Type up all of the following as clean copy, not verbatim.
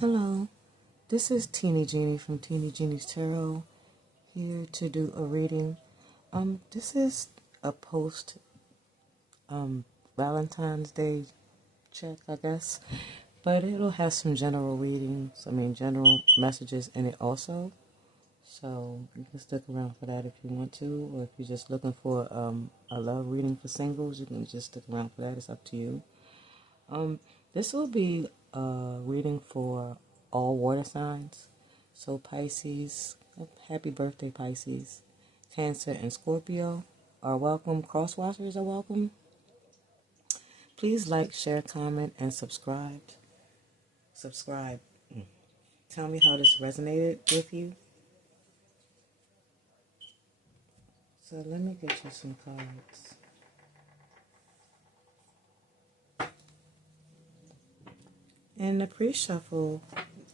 Hello, this is Teeny Jeannie from Teeny Jeannie's Tarot, here to do a reading. This is a post Valentine's Day check, I guess, but it'll have some general readings, general messages in it also. So you can stick around for that if you want to, or if you're just looking for a love reading for singles, you can just stick around for that. It's up to you. This will be a reading for all water signs. So Pisces, happy birthday Pisces. Cancer and Scorpio are welcome. Crosswatchers are welcome. Please like, share, comment, and subscribe. Subscribe. Tell me how this resonated with you. So let me get you some cards. In the pre-shuffle,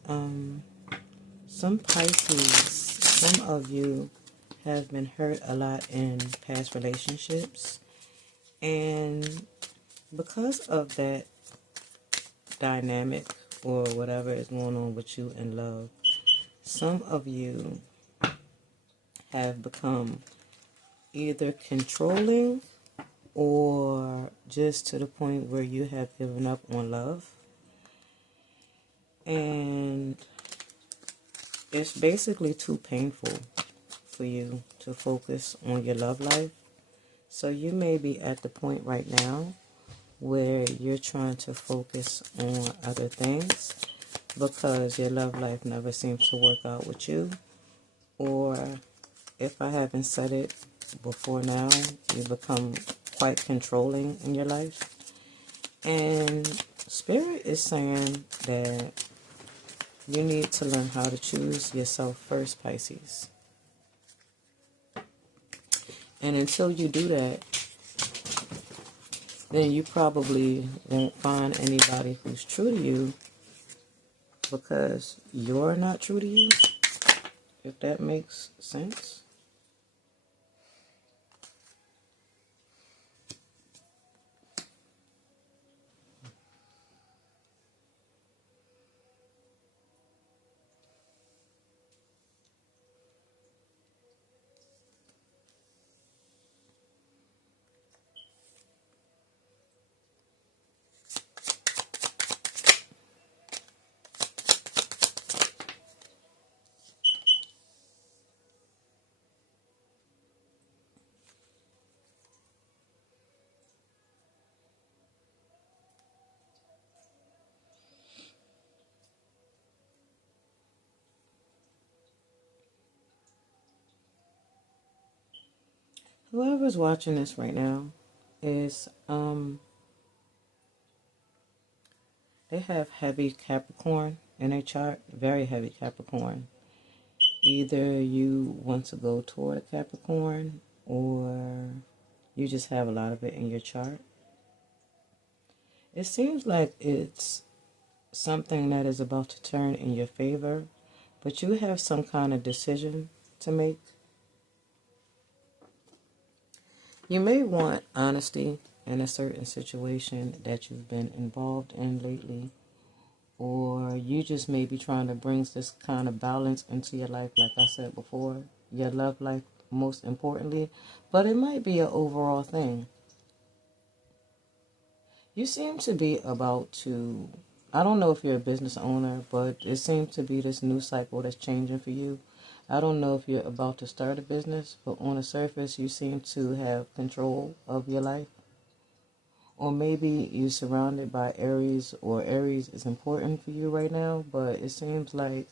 some Pisces, some of you have been hurt a lot in past relationships. And because of that dynamic or whatever is going on with you in love, some of you have become either controlling or just to the point where you have given up on love. And it's basically too painful for you to focus on your love life. So you may be at the point right now where you're trying to focus on other things because your love life never seems to work out with you. Or if I haven't said it before now, you become quite controlling in your life. And Spirit is saying that you need to learn how to choose yourself first, Pisces. And until you do that, then you probably won't find anybody who's true to you because you're not true to you, if that makes sense. Whoever's watching this right now is, they have heavy Capricorn in their chart, very heavy Capricorn. Either you want to go toward a Capricorn or you just have a lot of it in your chart. It seems like it's something that is about to turn in your favor, but you have some kind of decision to make. You may want honesty in a certain situation that you've been involved in lately, or you just may be trying to bring this kind of balance into your life, like I said before, your love life most importantly, but it might be an overall thing. You seem to be about to, I don't know if you're a business owner, but it seems to be this new cycle that's changing for you. I don't know if you're about to start a business, but on the surface, you seem to have control of your life. Or maybe you're surrounded by Aries, or Aries is important for you right now, but it seems like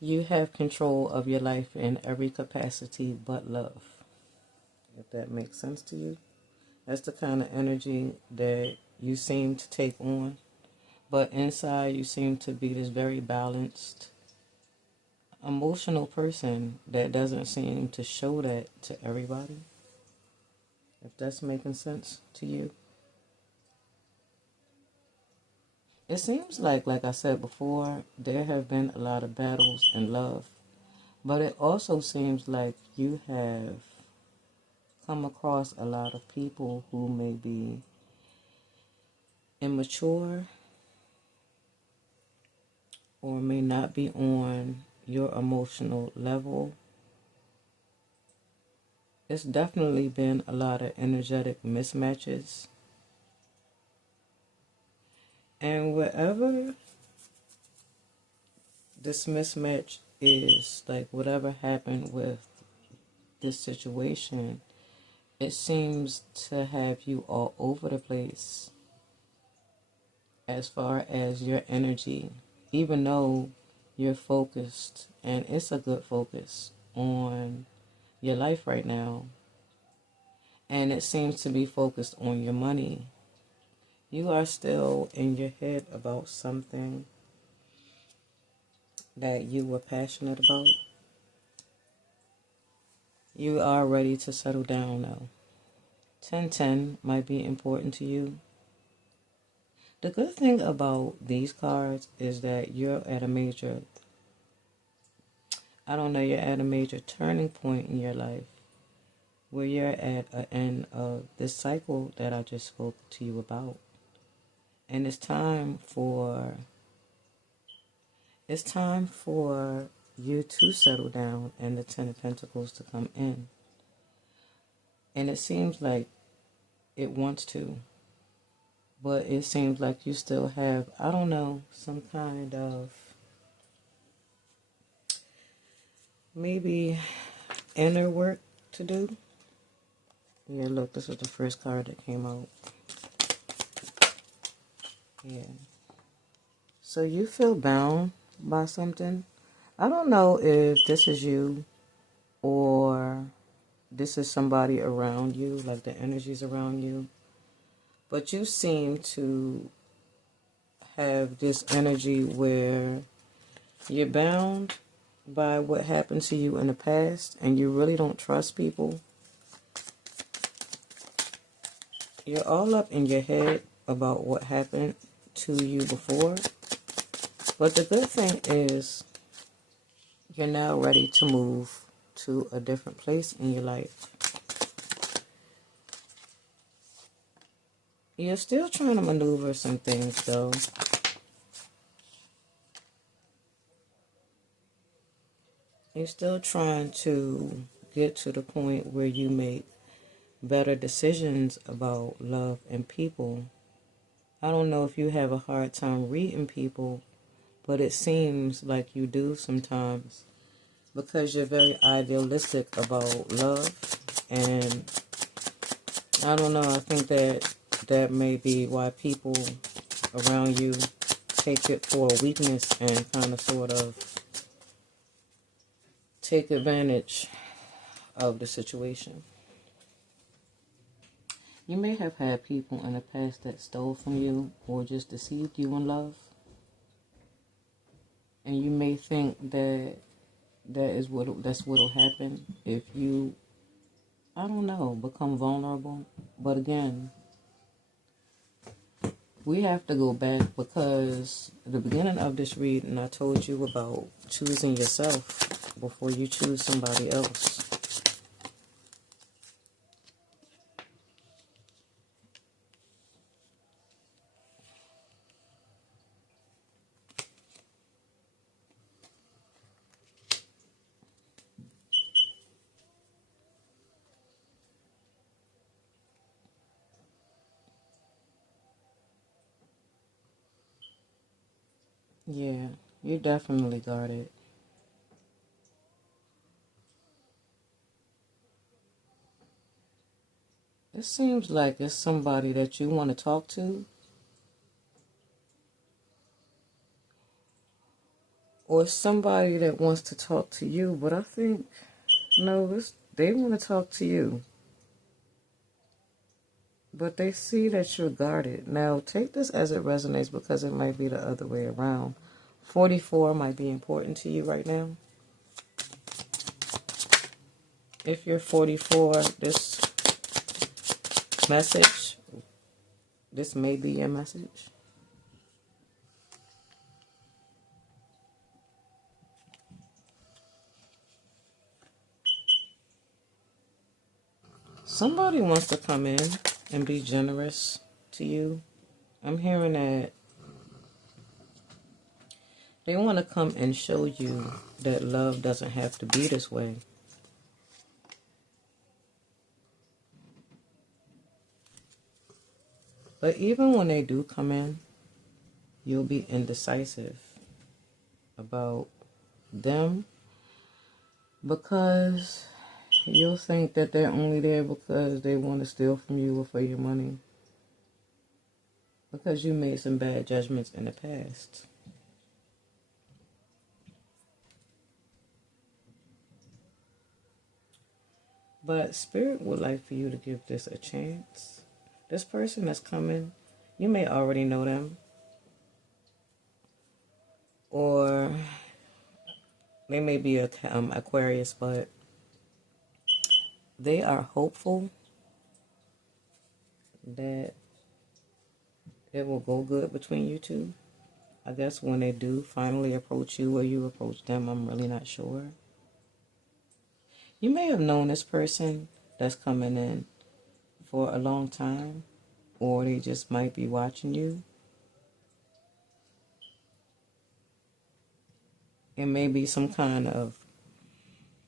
you have control of your life in every capacity but love. If that makes sense to you. That's the kind of energy that you seem to take on. But inside, you seem to be this very balanced, emotional person that doesn't seem to show that to everybody. If that's making sense to you. It seems like I said before, there have been a lot of battles in love. But it also seems like you have come across a lot of people who may be immature or may not be on your emotional level. It's definitely been a lot of energetic mismatches. And wherever this mismatch is, like whatever happened with this situation, it seems to have you all over the place as far as your energy, even though you're focused, and it's a good focus on your life right now, and it seems to be focused on your money. You are still in your head about something that you were passionate about. You are ready to settle down now. 1010 might be important to you. The good thing about these cards is that you're at a major, you're at a major turning point in your life where you're at an end of this cycle that I just spoke to you about. And it's time for you to settle down and the Ten of Pentacles to come in. And it seems like it wants to, but it seems like you still have, some kind of maybe inner work to do. Yeah, look, this is the first card that came out. Yeah. So you feel bound by something. I don't know if this is you or this is somebody around you, like the energies around you. But you seem to have this energy where you're bound by what happened to you in the past and you really don't trust people. You're all up in your head about what happened to you before. But the good thing is you're now ready to move to a different place in your life. You're still trying to maneuver some things though. You're still trying to get to the point where you make better decisions about love and people. I don't know if you have a hard time reading people, but it seems like you do sometimes because you're very idealistic about love. And I don't know, I think that may be why people around you take it for a weakness and kind of sort of take advantage of the situation. You may have had people in the past that stole from you or just deceived you in love. And you may think that's what'll happen if you, become vulnerable. But again, we have to go back because at the beginning of this reading, I told you about choosing yourself before you choose somebody else. Yeah, you're definitely guarded. It seems like it's somebody that you want to talk to, or somebody that wants to talk to you, but I think, no, they want to talk to you. But they see that you're guarded. Now, take this as it resonates because it might be the other way around. 44 might be important to you right now. If you're 44, this may be your message. Somebody wants to come in and be generous to you. I'm hearing that They want to come and show you that love doesn't have to be this way. But even when they do come in, you'll be indecisive about them because you'll think that they're only there because they want to steal from you or for your money. Because you made some bad judgments in the past. But Spirit would like for you to give this a chance. This person that's coming, you may already know them. Or they may be Aquarius, but they are hopeful that it will go good between you two. I guess when they do finally approach you or you approach them, I'm really not sure. You may have known this person that's coming in for a long time, or they just might be watching you. It may be some kind of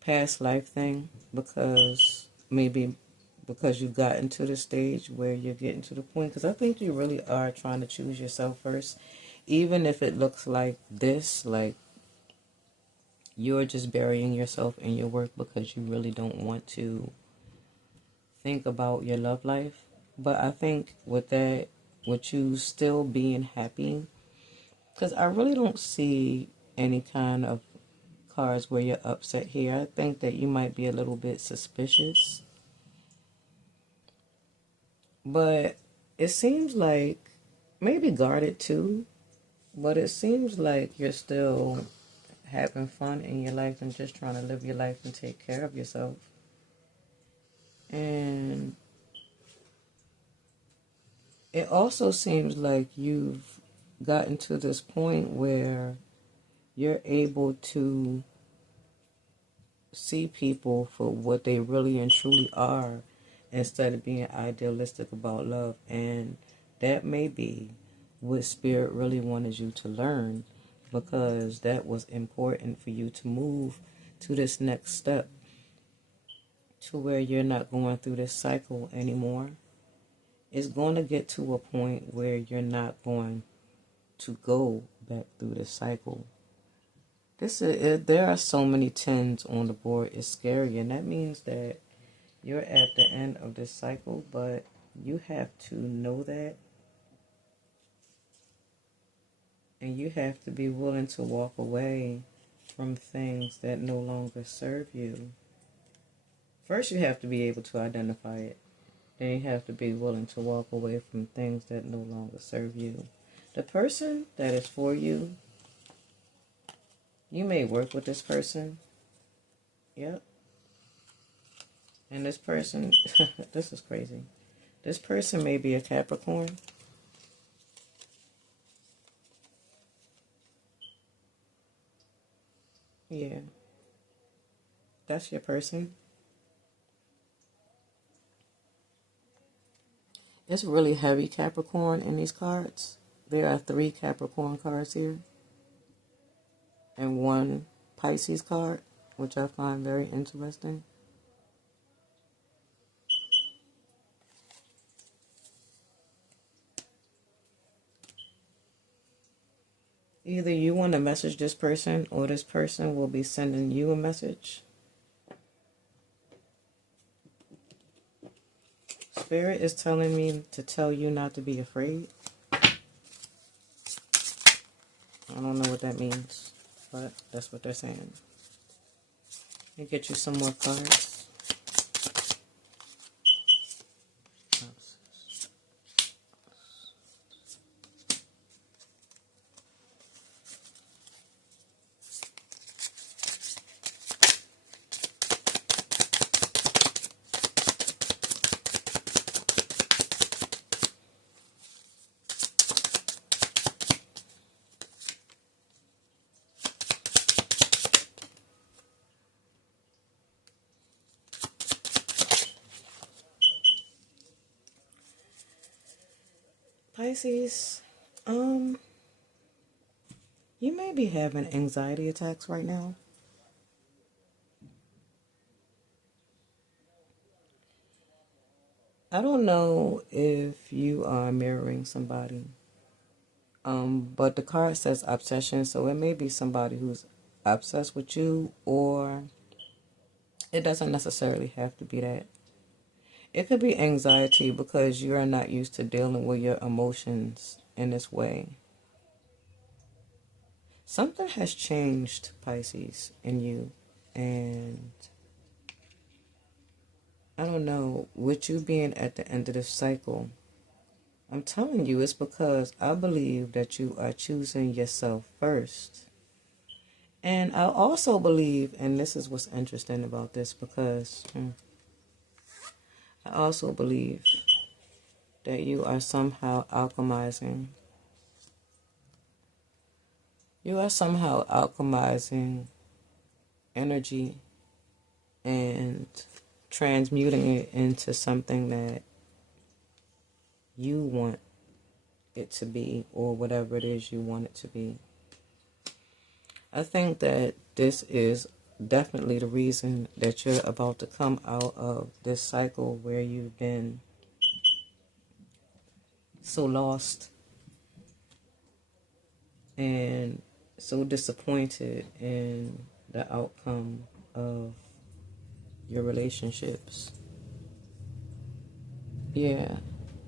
past life thing because you got into the stage where you're getting to the point, because I think you really are trying to choose yourself first, even if it looks like this, like you're just burying yourself in your work because you really don't want to think about your love life. But I think with that, with you still being happy, because I really don't see any kind of cards where you're upset here. I think that you might be a little bit suspicious. But it seems like maybe guarded too. But it seems like you're still having fun in your life and just trying to live your life and take care of yourself. And it also seems like you've gotten to this point where you're able to see people for what they really and truly are instead of being idealistic about love. And that may be what Spirit really wanted you to learn, because that was important for you to move to this next step, to where you're not going through this cycle anymore. It's going to get to a point where you're not going to go back through the cycle. There are so many tens on the board. It's scary, and that means that you're at the end of this cycle, but you have to know that, and you have to be willing to walk away from things that no longer serve you. First, you have to be able to identify it. Then you have to be willing to walk away from things that no longer serve you. The person that is for you, you may work with this person. Yep. And this person, this is crazy. This person may be a Capricorn. Yeah. That's your person. It's really heavy Capricorn in these cards. There are 3 Capricorn cards here. And 1 Pisces card, which I find very interesting. Either you want to message this person or this person will be sending you a message. Spirit is telling me to tell you not to be afraid. I don't know what that means, but that's what they're saying. Let me get you some more cards. Pisces, You may be having anxiety attacks right now. I don't know if you are mirroring somebody. But the card says obsession, so it may be somebody who's obsessed with you, or it doesn't necessarily have to be that. It could be anxiety because you are not used to dealing with your emotions in this way. Something has changed, Pisces, in you. And I don't know, with you being at the end of this cycle, I'm telling you it's because I believe that you are choosing yourself first. And I also believe, and this is what's interesting about this, because I also believe that you are somehow alchemizing. You are somehow alchemizing energy and transmuting it into something that you want it to be, or whatever it is you want it to be. I think that this is definitely the reason that you're about to come out of this cycle where you've been so lost and so disappointed in the outcome of your relationships. Yeah,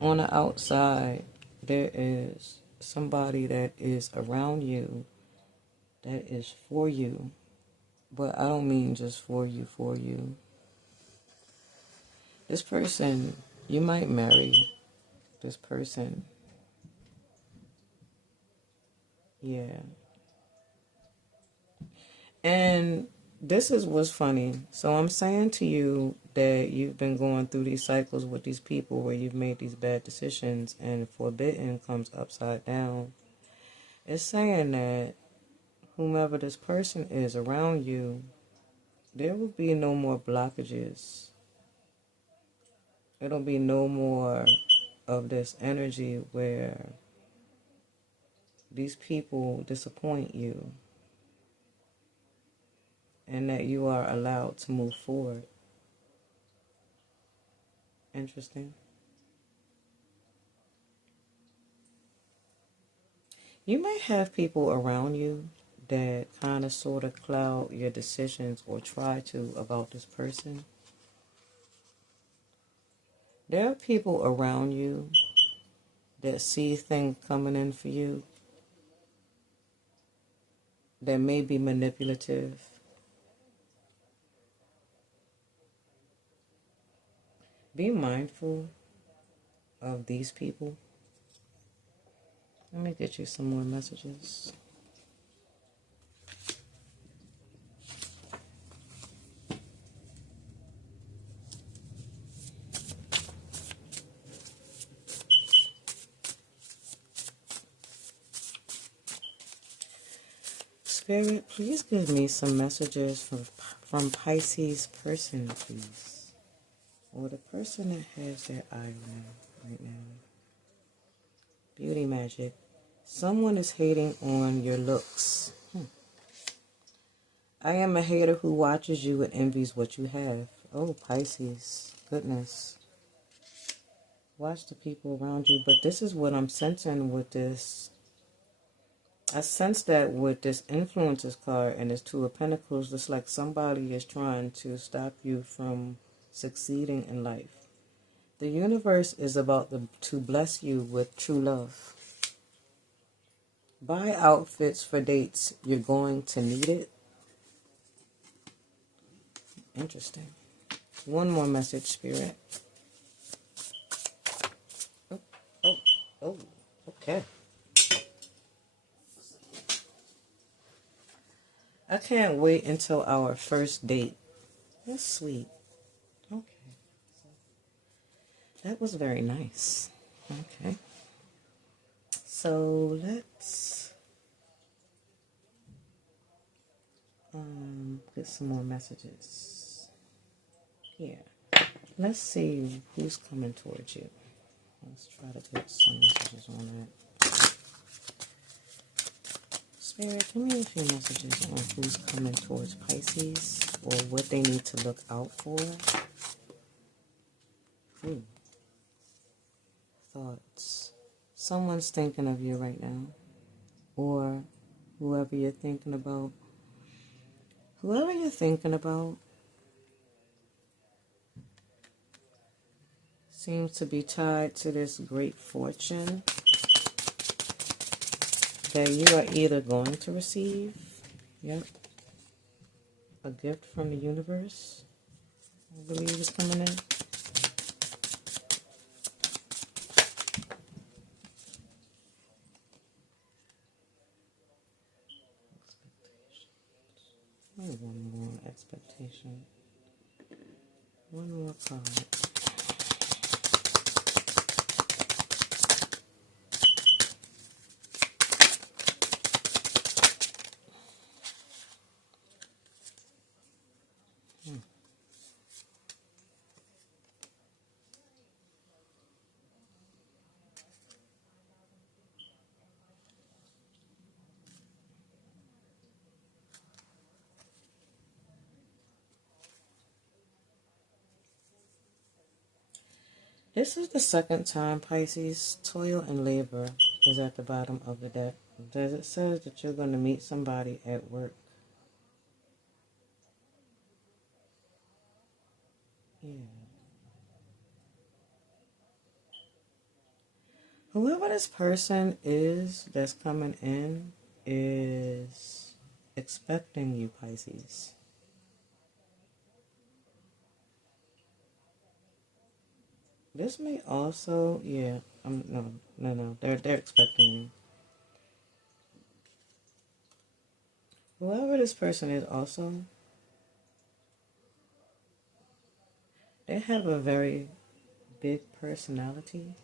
on the outside, there is somebody that is around you that is for you, but I don't mean just for you, for you. This person, you might marry this person. Yeah. And this is what's funny. So I'm saying to you that you've been going through these cycles with these people where you've made these bad decisions and forbidden comes upside down. It's saying that whomever this person is around you, there will be no more blockages. It'll be no more of this energy where these people disappoint you and that you are allowed to move forward. Interesting. You may have people around you that kind of sort of cloud your decisions or try to about this person. There are people around you that see things coming in for you that may be manipulative. Be mindful of these people. Let me get you some more messages. Spirit, please give me some messages from Pisces person, please. Or the person that has their eye on right now. Beauty magic. Someone is hating on your looks. I am a hater who watches you and envies what you have. Oh, Pisces. Goodness. Watch the people around you. But this is what I'm sensing with this. I sense that with this influences card and this Two of Pentacles, it's like somebody is trying to stop you from succeeding in life. The universe is about to bless you with true love. Buy outfits for dates. You're going to need it. Interesting. One more message, Spirit. Oh, okay. I can't wait until our first date. That's sweet. Okay. That was very nice. Okay. So let's get some more messages. Here. Let's see who's coming towards you. Let's try to get some messages on that. Spirit, give me a few messages on who's coming towards Pisces or what they need to look out for. Ooh. Thoughts. Someone's thinking of you right now. Or whoever you're thinking about. Whoever you're thinking about seems to be tied to this great fortune that you are either going to receive, yep, a gift from the universe, I believe is coming in. One more expectation. One more card. This is the second time, Pisces, toil and labor is at the bottom of the deck. It says that you're going to meet somebody at work. Yeah. Whoever this person is that's coming in is expecting you, Pisces. This may also, yeah, no, they're expecting you. Whoever this person is also, they have a very big personality.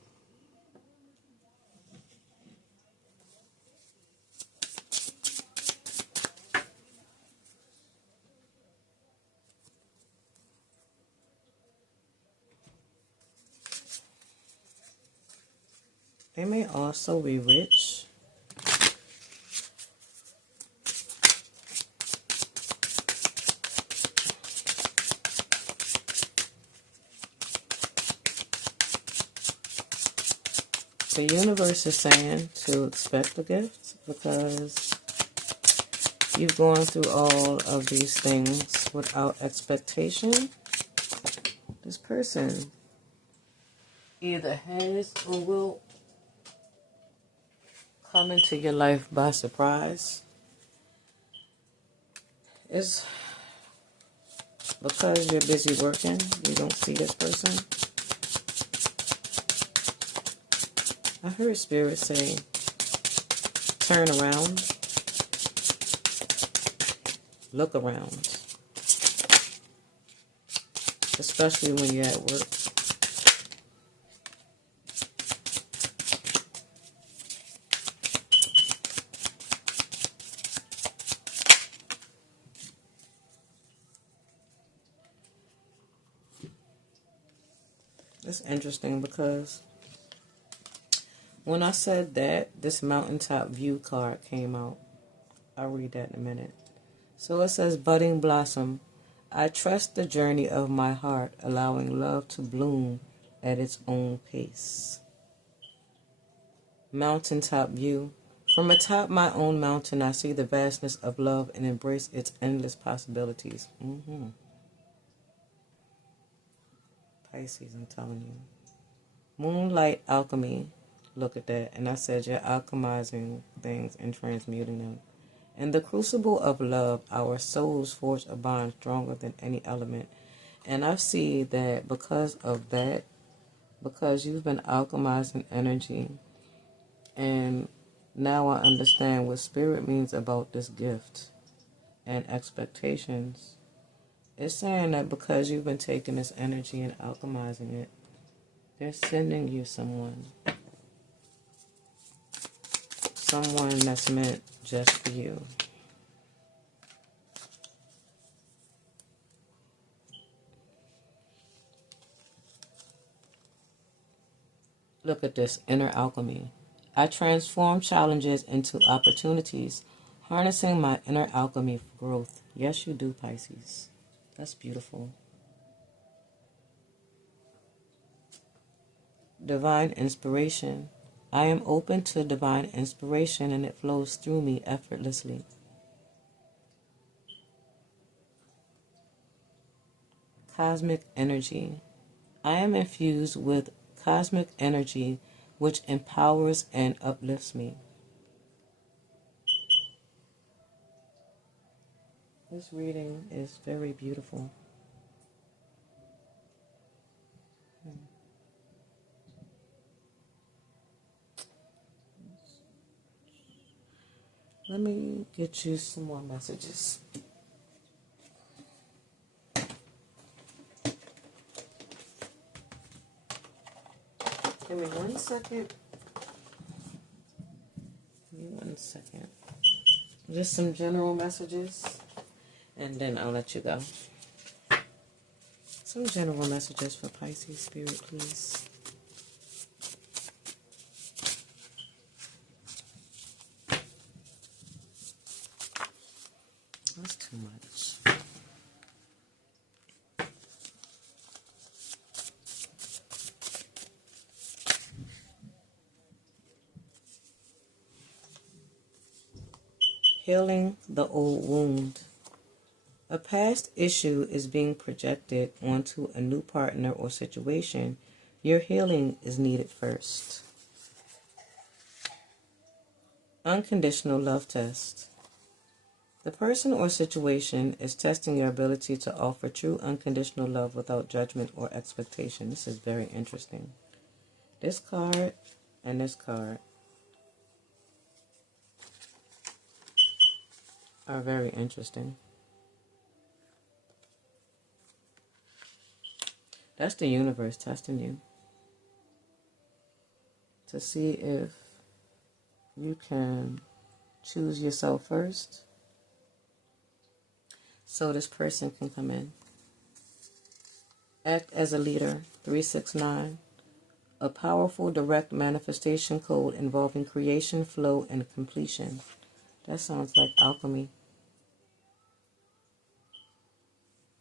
They may also be rich. The universe is saying to expect a gift because you've gone through all of these things without expectation. This person either has or will come into your life by surprise. It's because you're busy working, you don't see this person. I heard Spirit say, turn around, look around, especially when you're at work. It's interesting because when I said that, this mountaintop view card came out. I'll read that in a minute. So it says, budding blossom. I trust the journey of my heart, allowing love to bloom at its own pace. Mountaintop view. From atop my own mountain, I see the vastness of love and embrace its endless possibilities. Pisces, I'm telling you. Moonlight alchemy. Look at that. And I said you're alchemizing things and transmuting them. In the crucible of love, our souls forge a bond stronger than any element. And I see that because of that, because you've been alchemizing energy, and now I understand what Spirit means about this gift and expectations. It's saying that because you've been taking this energy and alchemizing it, they're sending you someone. Someone that's meant just for you. Look at this inner alchemy. I transform challenges into opportunities, Harnessing my inner alchemy for growth. Yes, you do, Pisces. That's beautiful. Divine inspiration. I am open to divine inspiration and it flows through me effortlessly. Cosmic energy. I am infused with cosmic energy which empowers and uplifts me. This reading is very beautiful. Let me get you some more messages. Give me 1 second. Give me 1 second. Just some general messages, and then I'll let you go. Some general messages for Pisces Spirit, please. That's too much. Healing the old wound. A past issue is being projected onto a new partner or situation. Your healing is needed first. Unconditional love test. The person or situation is testing your ability to offer true unconditional love without judgment or expectation. This is very interesting. This card and this card are very interesting. That's the universe testing you to see if you can choose yourself first so this person can come in. Act as a leader, 369. A powerful direct manifestation code involving creation, flow, and completion. That sounds like alchemy.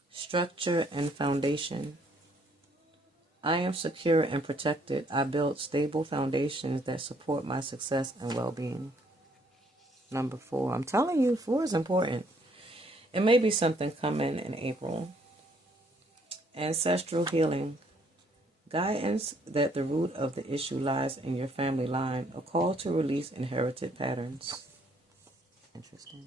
Structure and foundation. I am secure and protected. I build stable foundations that support my success and well-being. Number 4. I'm telling you, 4 is important. It may be something coming in April. Ancestral healing. Guidance that the root of the issue lies in your family line. A call to release inherited patterns. Interesting.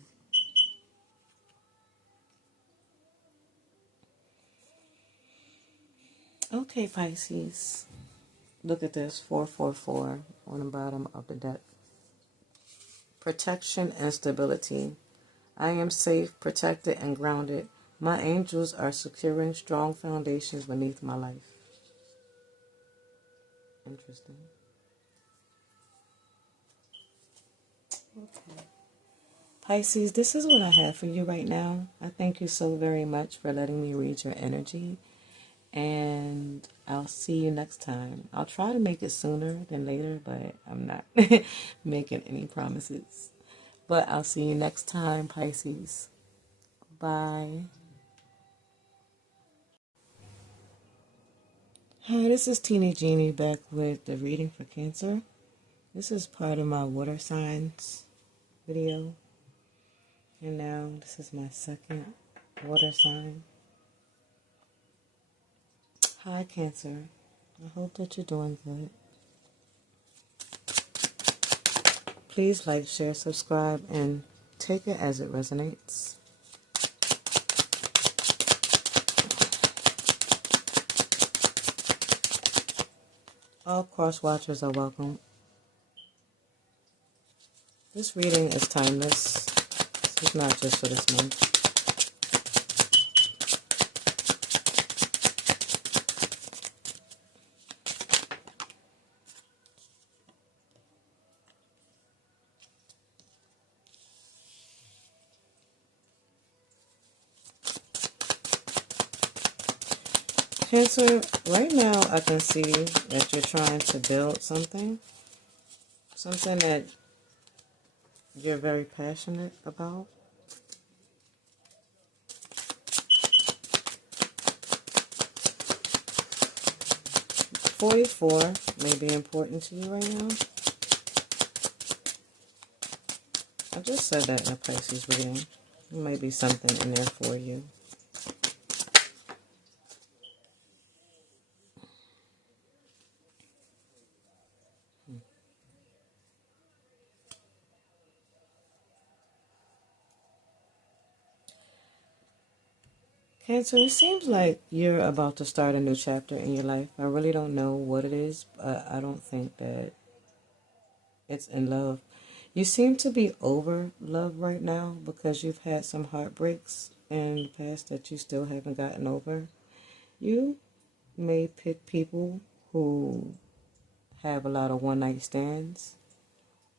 Okay, Pisces. Look at this, 444 on the bottom of the deck. Protection and stability. I am safe, protected, and grounded. My angels are securing strong foundations beneath my life. Interesting. Okay. Pisces, this is what I have for you right now. I thank you so very much for letting me read your energy. And I'll see you next time. I'll try to make it sooner than later, but I'm not making any promises. But I'll see you next time, Pisces. Bye. Hi, this is Teeny Jeannie back with the reading for Cancer. This is part of my water signs video. And now this is my second water sign. Hi, Cancer. I hope that you're doing good. Please like, share, subscribe, and take it as it resonates. All cross watchers are welcome. This reading is timeless. It's not just for this month. Cancer, right now I can see that you're trying to build something that you're very passionate about. 44 may be important to you right now. I just said that in a Pisces reading. There may be something in there for you. Cancer, it seems like you're about to start a new chapter in your life. I really don't know what it is, but I don't think that it's in love. You seem to be over love right now because you've had some heartbreaks in the past that you still haven't gotten over. You may pick people who have a lot of one-night stands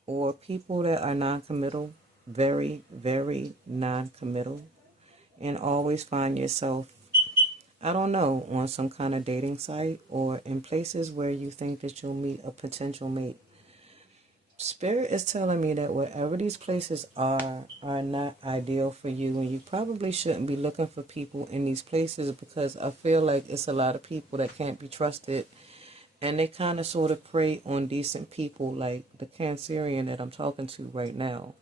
or people that are non-committal, very, very non-committal, and always find yourself, I don't know, on some kind of dating site or in places where you think that you'll meet a potential mate. Spirit is telling me that wherever these places are not ideal for you, and you probably shouldn't be looking for people in these places because I feel like it's a lot of people that can't be trusted, and they kind of sort of prey on decent people like the Cancerian that I'm talking to right now.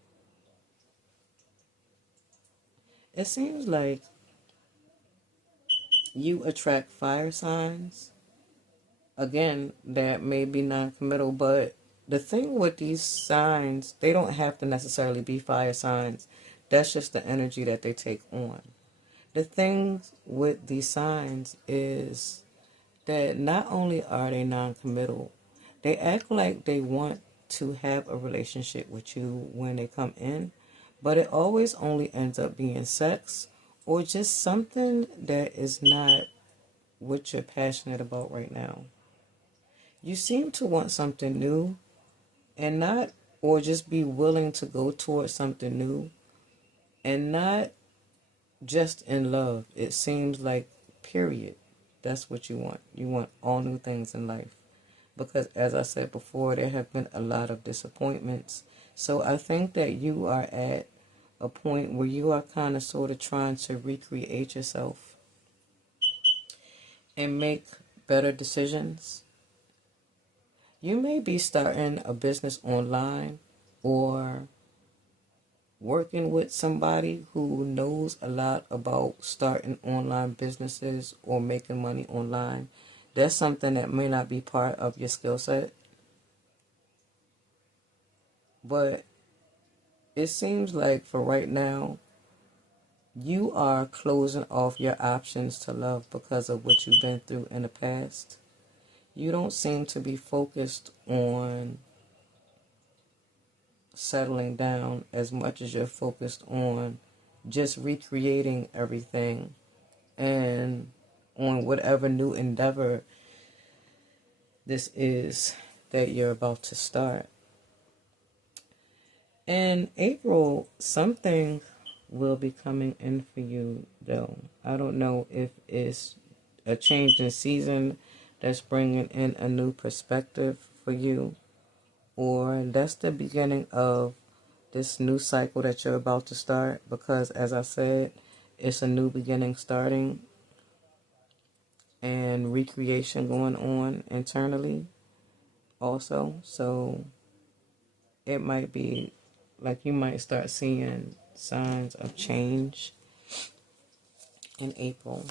It seems like you attract fire signs, again, that may be non-committal, but the thing with these signs, they don't have to necessarily be fire signs. That's just the energy that they take on. The thing with these signs is that not only are they non-committal, they act like they want to have a relationship with you when they come in, but it always only ends up being sex or just something that is not what you're passionate about right now. You seem to want something new and not, or just be willing to go towards something new and not just in love. It seems like, period. That's what you want. You want all new things in life. Because as I said before, there have been a lot of disappointments. So I think that you are at a point where you are kind of sort of trying to recreate yourself and make better decisions. You may be starting a business online or working with somebody who knows a lot about starting online businesses or making money online. That's something that may not be part of your skill set. But it seems like for right now, you are closing off your options to love because of what you've been through in the past. You don't seem to be focused on settling down as much as you're focused on just recreating everything and on whatever new endeavor this is that you're about to start. In April, something will be coming in for you, though. I don't know if it's a change in season that's bringing in a new perspective for you, or that's the beginning of this new cycle that you're about to start, because as I said, it's a new beginning starting and recreation going on internally also. So it might be like you might start seeing signs of change in April.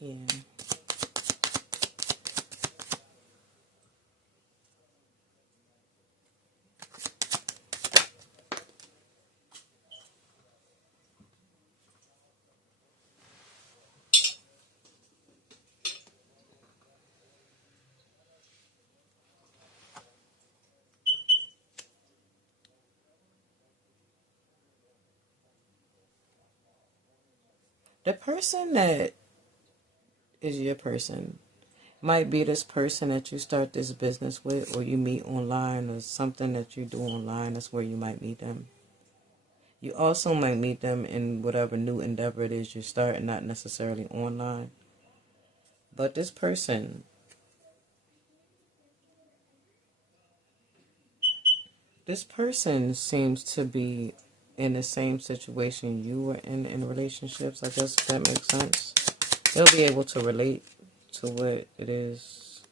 Yeah. The person that is your person might be this person that you start this business with, or you meet online, or something that you do online. That's where you might meet them. You also might meet them in whatever new endeavor it is you're starting, not necessarily online. But this person seems to be in the same situation you were in relationships. I guess if that makes sense. They'll be able to relate to what it is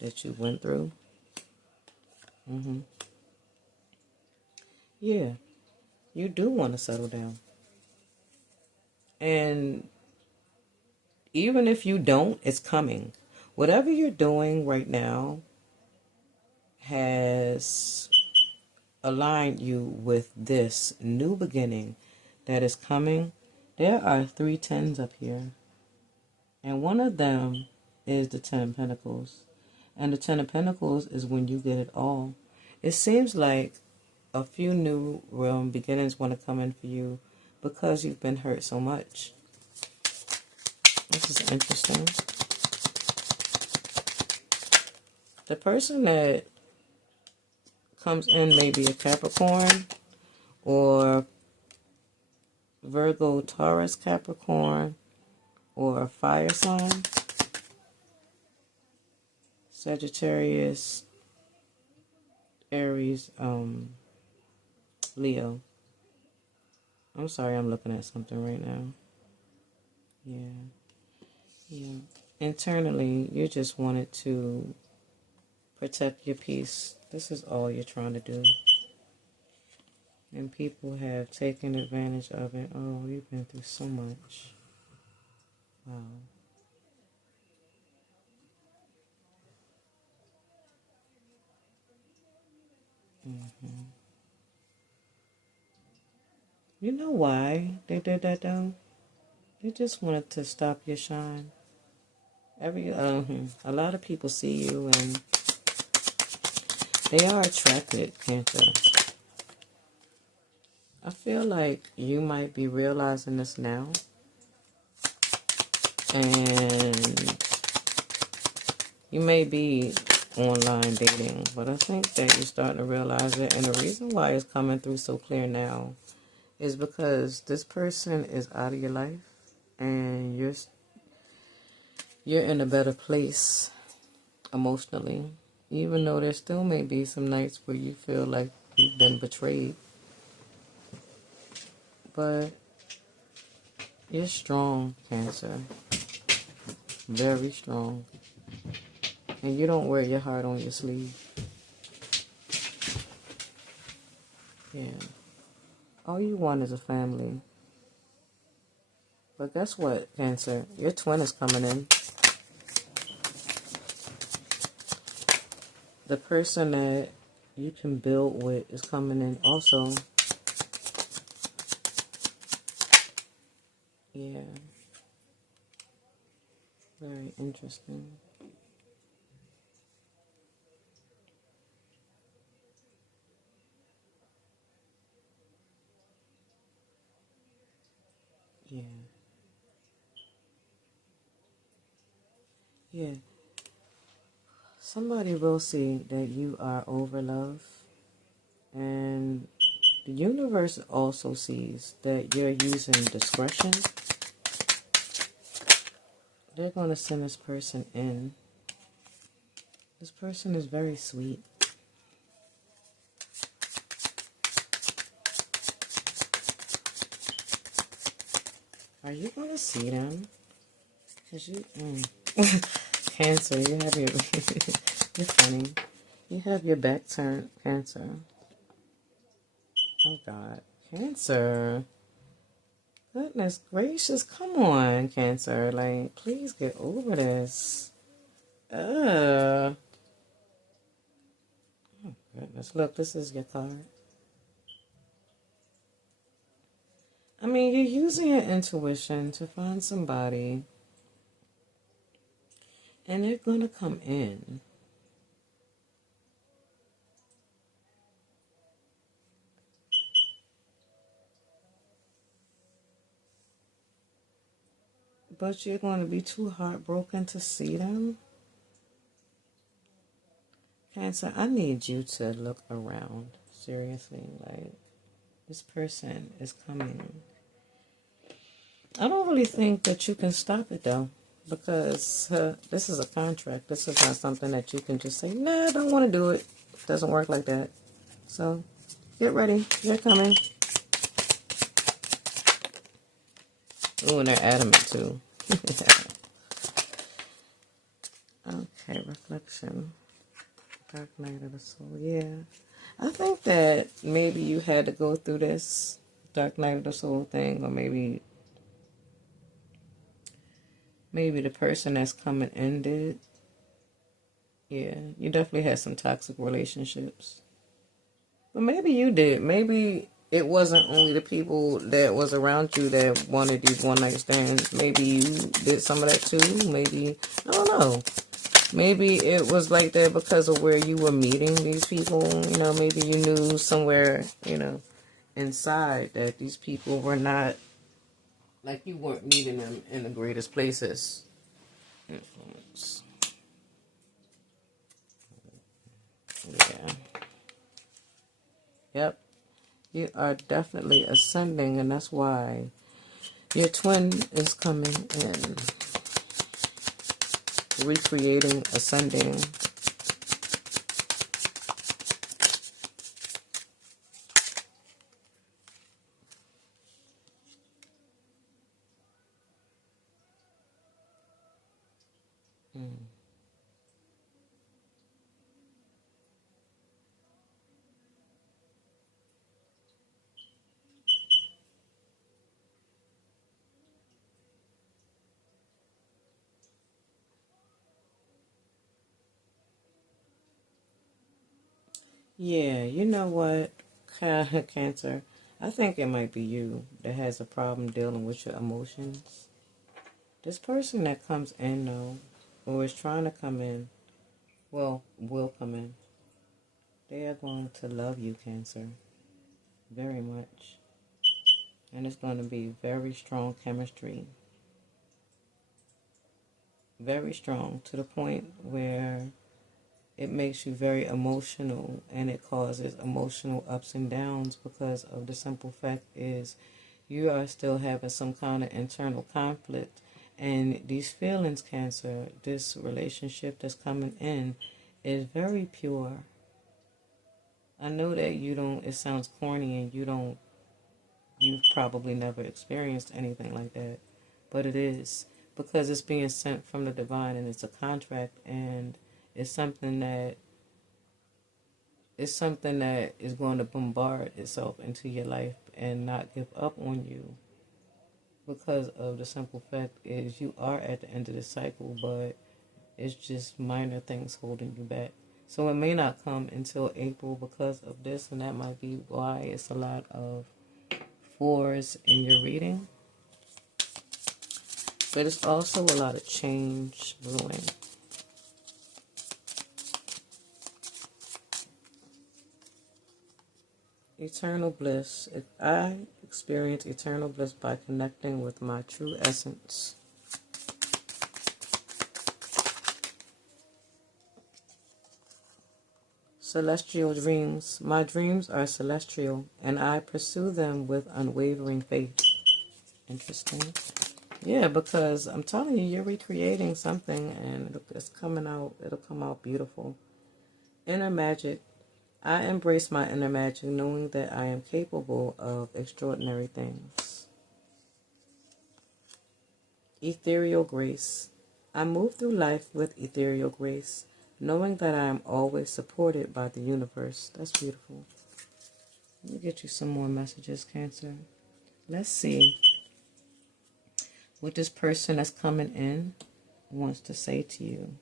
that you went through. Yeah, you do want to settle down. And even if you don't, it's coming. Whatever you're doing right now has aligned you with this new beginning that is coming. There are 3 tens up here. And one of them is the 10 of Pentacles. And the 10 of Pentacles is when you get it all. It seems like a few new realm beginnings want to come in for you because you've been hurt so much. This is interesting. The person that comes in may be a Capricorn or Virgo, Taurus, Capricorn, or a fire sign. Sagittarius, Aries, Leo. I'm sorry, I'm looking at something right now. Yeah. Internally, you just wanted to protect your peace. This is all you're trying to do. And people have taken advantage of it. Oh, you've been through so much. Wow. You know why they did that though? They just wanted to stop your shine. A lot of people see you and they are attracted, Cancer. I feel like you might be realizing this now. And you may be online dating, but I think that you're starting to realize it. And the reason why it's coming through so clear now is because this person is out of your life and you're in a better place emotionally. Even though there still may be some nights where you feel like you've been betrayed. But you're strong, Cancer. Very strong. And you don't wear your heart on your sleeve. Yeah. All you want is a family. But guess what, Cancer? Your twin is coming in. The person that you can build with is coming in also. Yeah. Very interesting. Yeah. Yeah. Somebody will see that you are over love. And the universe also sees that you're using discretion. They're going to send this person in. This person is very sweet. Are you going to see them? Because you... Cancer, you have your... You're funny. You have your back turned, Cancer. Oh, God. Cancer. Goodness gracious. Come on, Cancer. Like, please get over this. Oh, goodness. Look, this is your card. I mean, you're using your intuition to find somebody. And they're going to come in. But you're going to be too heartbroken to see them. Cancer, I need you to look around. Seriously, like, This person is coming. I don't really think that you can stop it though, because this is a contract. This is not something that you can just say, nah, I don't want to do it. It doesn't work like that. So get ready. They're coming. Ooh, and they're adamant too. Okay, reflection. Dark night of the soul. Yeah. I think that maybe you had to go through this dark night of the soul thing, or maybe the person that's coming in did. Yeah, you definitely had some toxic relationships. But maybe you did. Maybe it wasn't only the people that was around you that wanted these one night stands. Maybe you did some of that too. Maybe, I don't know. Maybe it was like that because of where you were meeting these people. You know, maybe you knew somewhere, inside that these people were not, like you weren't meeting them in the greatest places. Influence. Yeah. Yep. You are definitely ascending, and that's why your twin is coming in. Recreating, ascending. Yeah, you know what, Cancer? I think it might be you that has a problem dealing with your emotions. This person that comes in, though, or is trying to come in, well, will come in. They are going to love you, Cancer, very much. And it's going to be very strong chemistry. Very strong, to the point where it makes you very emotional, and it causes emotional ups and downs, because of the simple fact is you are still having some kind of internal conflict. And these feelings, Cancer, this relationship that's coming in is very pure. I know that it sounds corny, and you've probably never experienced anything like that, but it is, because it's being sent from the divine, and it's a contract, and it's something that is going to bombard itself into your life and not give up on you, because of the simple fact is you are at the end of the cycle, but it's just minor things holding you back. So it may not come until April because of this, and that might be why it's a lot of fours in your reading. But it's also a lot of change brewing. Eternal bliss. I experience eternal bliss by connecting with my true essence. Celestial dreams. My dreams are celestial, and I pursue them with unwavering faith. Interesting. Yeah, because I'm telling you, you're recreating something, and it's coming out. It'll come out beautiful. Inner magic. I embrace my inner magic, knowing that I am capable of extraordinary things. Ethereal grace. I move through life with ethereal grace, knowing that I am always supported by the universe. That's beautiful. Let me get you some more messages, Cancer. Let's see what this person that's coming in wants to say to you.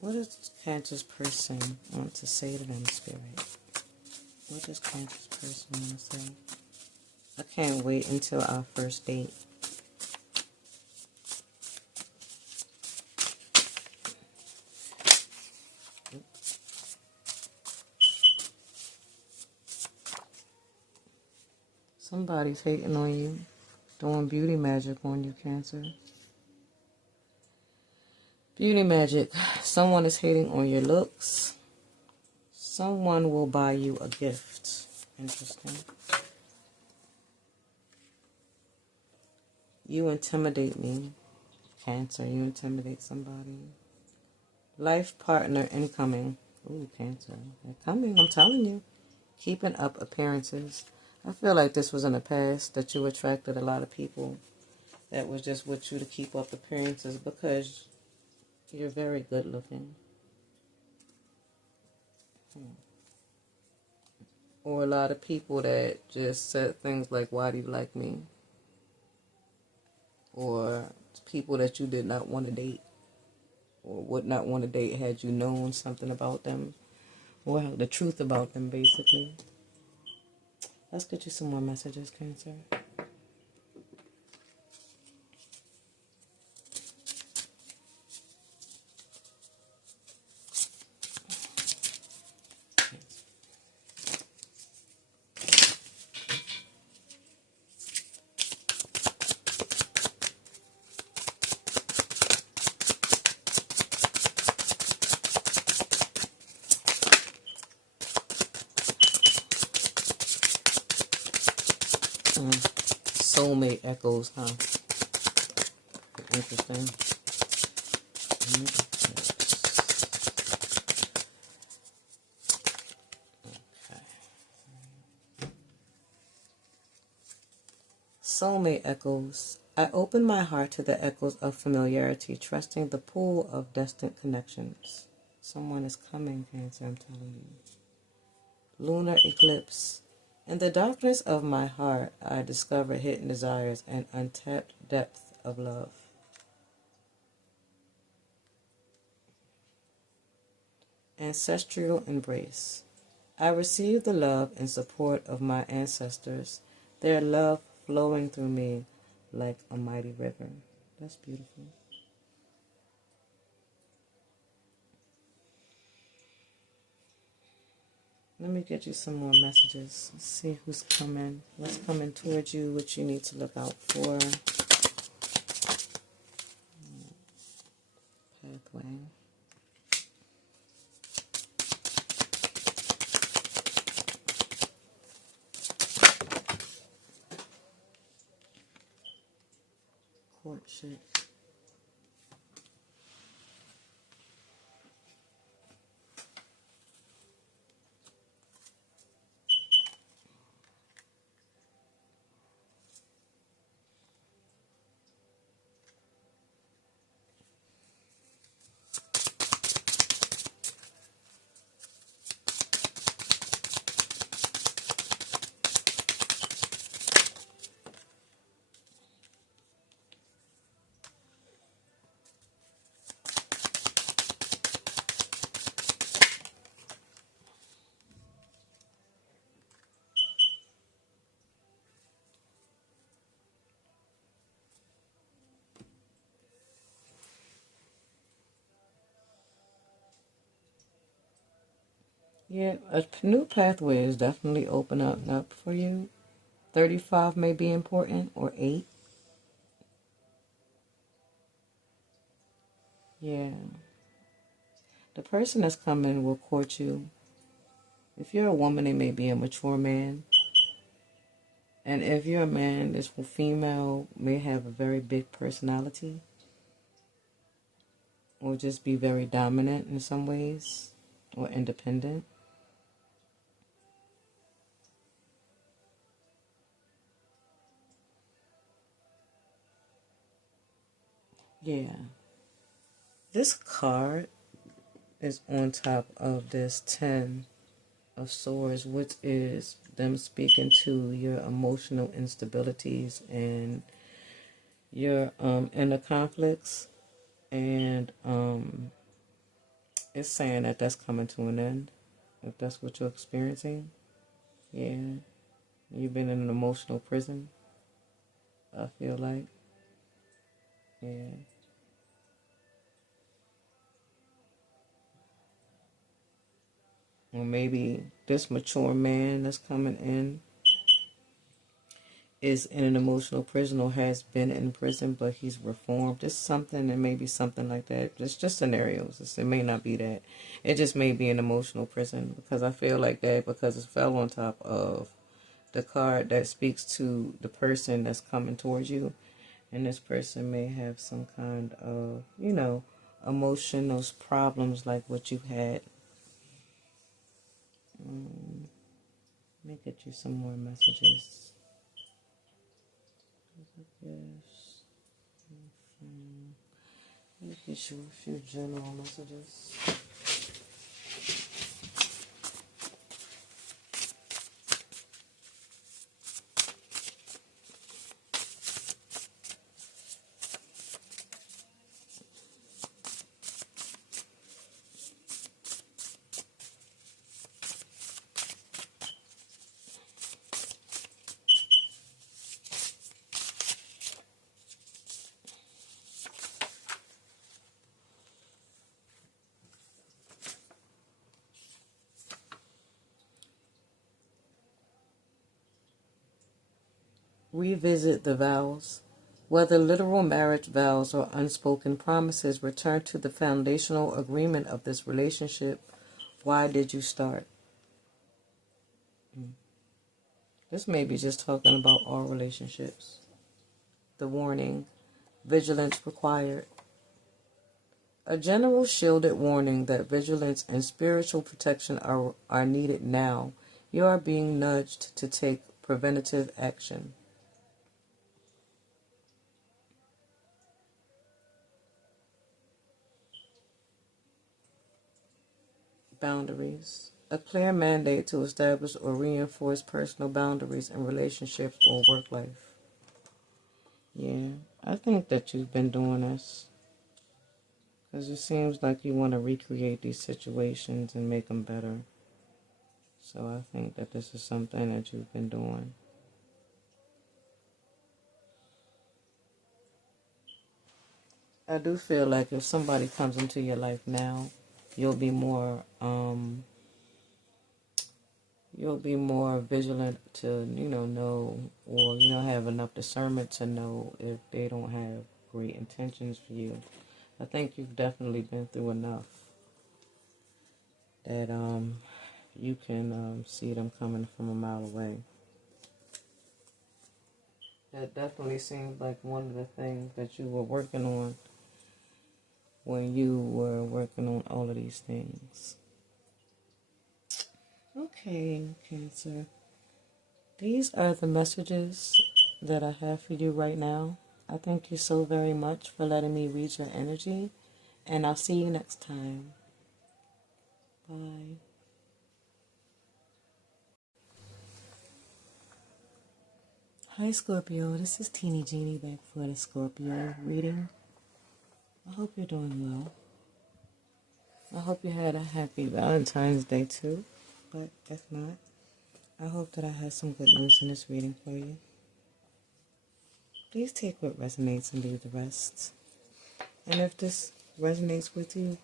What does Cancer's person want to say to them, Spirit? What does Cancer's person want to say? I can't wait until our first date. Somebody's hating on you, doing beauty magic on you, Cancer. Beauty magic. Someone is hating on your looks. Someone will buy you a gift. Interesting. You intimidate me. Cancer, you intimidate somebody. Life partner incoming. Ooh, Cancer. They're coming, I'm telling you. Keeping up appearances. I feel like this was in the past that you attracted a lot of people that was just with you to keep up appearances because you're very good looking. Or a lot of people that just said things like, why do you like me? Or people that you did not want to date or would not want to date had you known something about them or the truth about them, basically. Let's get you some more messages, Cancer. Soulmate echoes, huh? Interesting. Okay. Soulmate echoes. I open my heart to the echoes of familiarity, trusting the pool of destined connections. Someone is coming, Cancer, I'm telling you. Lunar eclipse. In the darkness of my heart, I discover hidden desires and untapped depth of love. Ancestral embrace. I receive the love and support of my ancestors, their love flowing through me like a mighty river. That's beautiful. Let me get you some more messages. Let's see who's coming. What's coming towards you, what you need to look out for. Pathway. Courtship. Yeah, a new pathway is definitely opening up for you. 35 may be important, or 8. Yeah. The person that's coming will court you. If you're a woman, it may be a mature man. And if you're a man, this female may have a very big personality. Or just be very dominant in some ways. Or independent. Yeah. This card is on top of this 10 of Swords, which is them speaking to your emotional instabilities and your inner conflicts. And it's saying that that's coming to an end, if that's what you're experiencing. Yeah. You've been in an emotional prison, I feel like. Yeah. Or maybe this mature man that's coming in is in an emotional prison or has been in prison, but he's reformed. Just something, and maybe something like that. It's just scenarios. It may not be that. It just may be an emotional prison, because I feel like that because it fell on top of the card that speaks to the person that's coming towards you. And this person may have some kind of, emotional problems like what you had. Let me get you some more messages. Yes. Let me get you a few general messages. Revisit the vows. Whether literal marriage vows or unspoken promises, return to the foundational agreement of this relationship. Why did you start? This may be just talking about all relationships. The warning, vigilance required. A general shielded warning that vigilance and spiritual protection are needed now. You are being nudged to take preventative action. Boundaries. A clear mandate to establish or reinforce personal boundaries in relationships or work life. Yeah, I think that you've been doing this. Because it seems like you want to recreate these situations and make them better. So I think that this is something that you've been doing. I do feel like if somebody comes into your life now, you'll be more vigilant to, know, or, have enough discernment to know if they don't have great intentions for you. I think you've definitely been through enough that you can see them coming from a mile away. That definitely seems like one of the things that you were working on when you were working on all of these things. Okay, Cancer. These are the messages that I have for you right now. I thank you so very much for letting me read your energy, and I'll see you next time. Bye. Hi Scorpio, this is Teeny Jeannie back for the Scorpio reading. I hope you're doing well. I hope you had a happy Valentine's Day too, but if not, I hope that I have some good news in this reading for you. Please take what resonates and leave the rest. And if this resonates with you,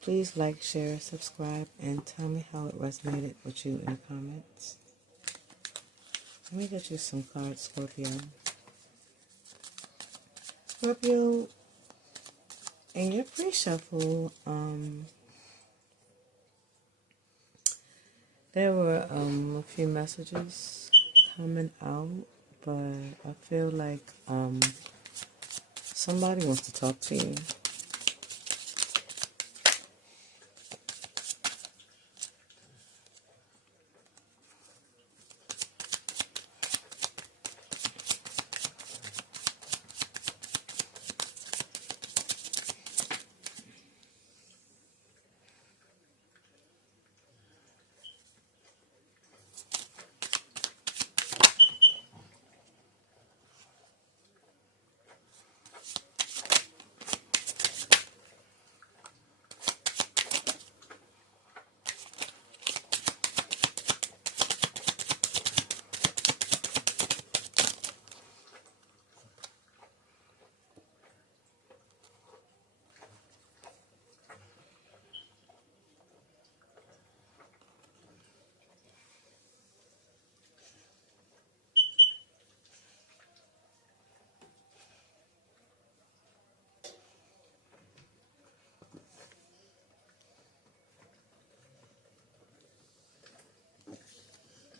please like, share, subscribe, and tell me how it resonated with you in the comments. Let me get you some cards, Scorpio. Scorpio, in your pre-shuffle, there were a few messages coming out, but I feel like somebody wants to talk to you.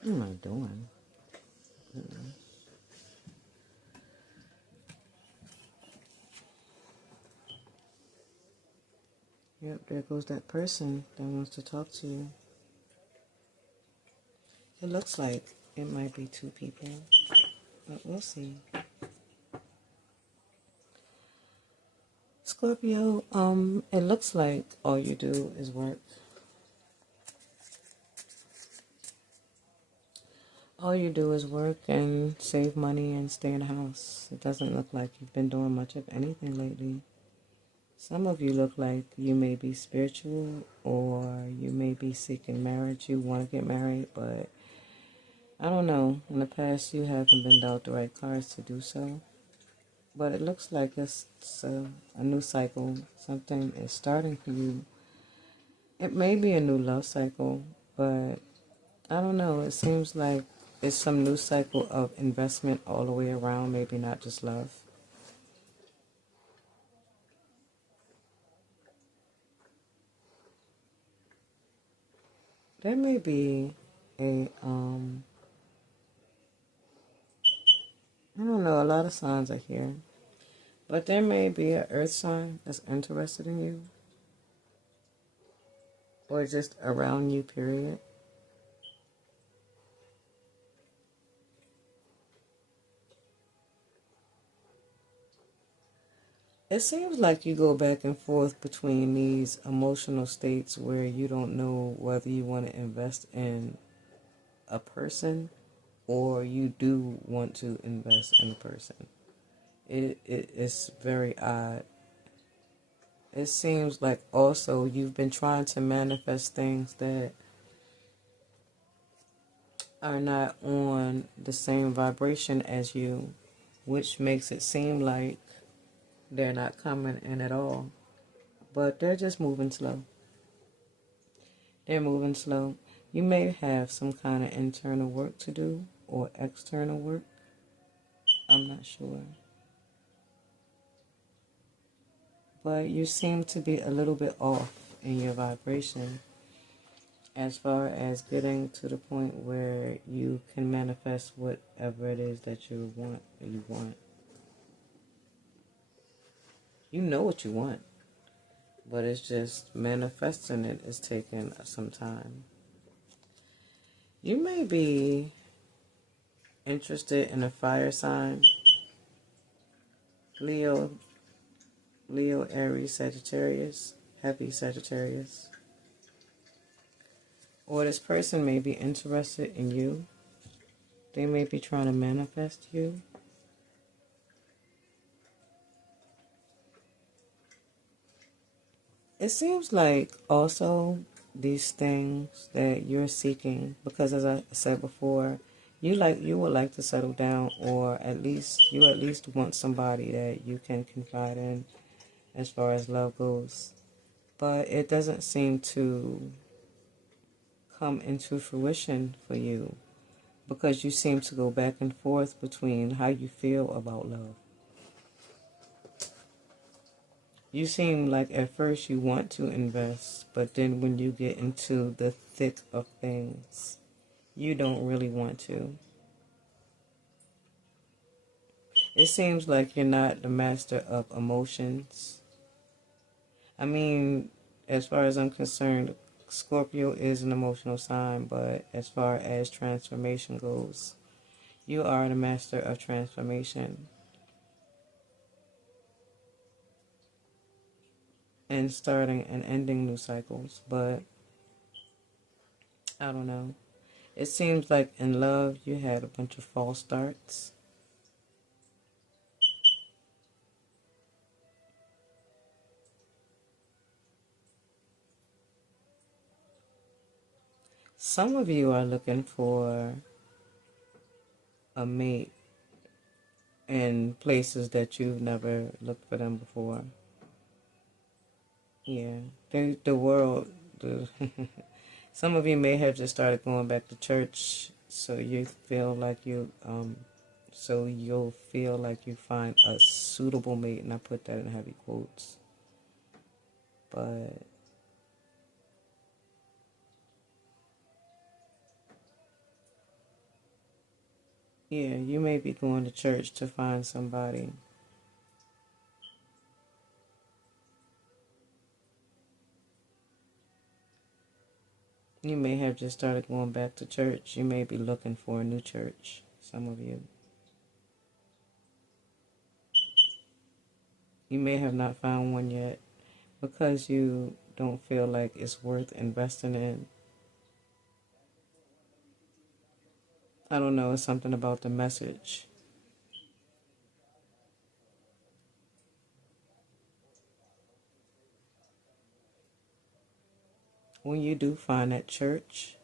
What am I doing? Goodness. Yep, there goes that person that wants to talk to you. It looks like it might be two people, but we'll see. Scorpio, it looks like all you do is work. All you do is work and save money and stay in the house. It doesn't look like you've been doing much of anything lately. Some of you look like you may be spiritual or you may be seeking marriage. You want to get married, but I don't know. In the past, you haven't been dealt the right cards to do so. But it looks like it's a new cycle. Something is starting for you. It may be a new love cycle, but I don't know. It seems like it's some new cycle of investment all the way around, maybe not just love. There may be a, I don't know, a lot of signs are here. But there may be an earth sign that's interested in you. Or just around you, period. It seems like you go back and forth between these emotional states where you don't know whether you want to invest in a person or you do want to invest in a person. It's very odd. It seems like also you've been trying to manifest things that are not on the same vibration as you, which makes it seem like they're not coming in at all. But they're just moving slow. They're moving slow. You may have some kind of internal work to do or external work. I'm not sure. But you seem to be a little bit off in your vibration as far as getting to the point where you can manifest whatever it is that you want. You know what you want, but it's just manifesting it is taking some time. You may be interested in a fire sign, Leo, Aries, Sagittarius, heavy Sagittarius. Or this person may be interested in you. They may be trying to manifest you. It seems like also these things that you're seeking, because as I said before, you would like to settle down, or at least want somebody that you can confide in as far as love goes. But it doesn't seem to come into fruition for you because you seem to go back and forth between how you feel about love. You seem like at first you want to invest, but then when you get into the thick of things, you don't really want to. It seems like you're not the master of emotions. I mean, as far as I'm concerned, Scorpio is an emotional sign, but as far as transformation goes, you are the master of transformation and starting and ending new cycles, but I don't know. It seems like in love you had a bunch of false starts. Some of you are looking for a mate in places that you've never looked for them before. Yeah, the world, some of you may have just started going back to church, so you feel like so you'll feel like you find a suitable mate, and I put that in heavy quotes. But Yeah, you may be going to church to find somebody. You may have just started going back to church. You may be looking for a new church, some of you. You may have not found one yet because you don't feel like it's worth investing in. I don't know, it's something about the message. When you do find that church,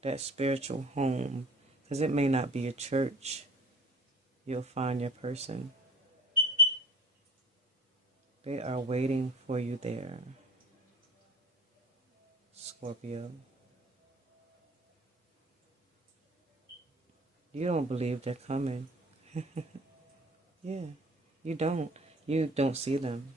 that spiritual home, because it may not be a church, you'll find your person. They are waiting for you there, Scorpio. You don't believe they're coming. Yeah, you don't. You don't see them.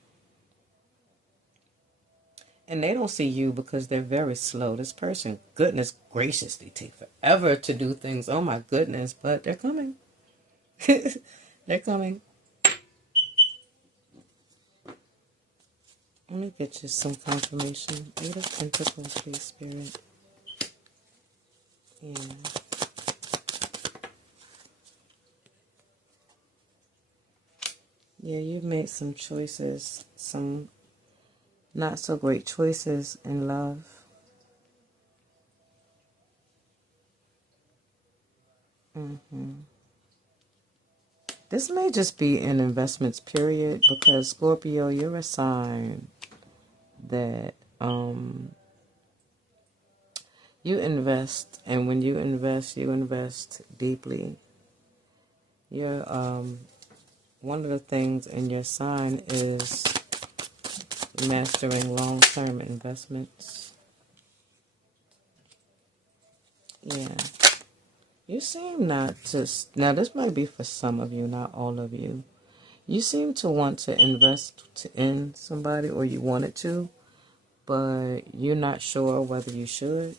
And they don't see you because they're very slow. This person, goodness gracious, they take forever to do things. Oh my goodness, but they're coming. They're coming. Let me get you some confirmation. Eight of Pentacles, please, Spirit. Yeah. Yeah, you've made some choices, some not so great choices in love. This may just be an investments period because Scorpio, you're a sign that you invest, and when you invest deeply. You're one of the things in your sign is mastering long-term investments. Yeah. You seem not to, now this might be for some of you, not all of you. You seem to want to invest in somebody, or you wanted to, but you're not sure whether you should.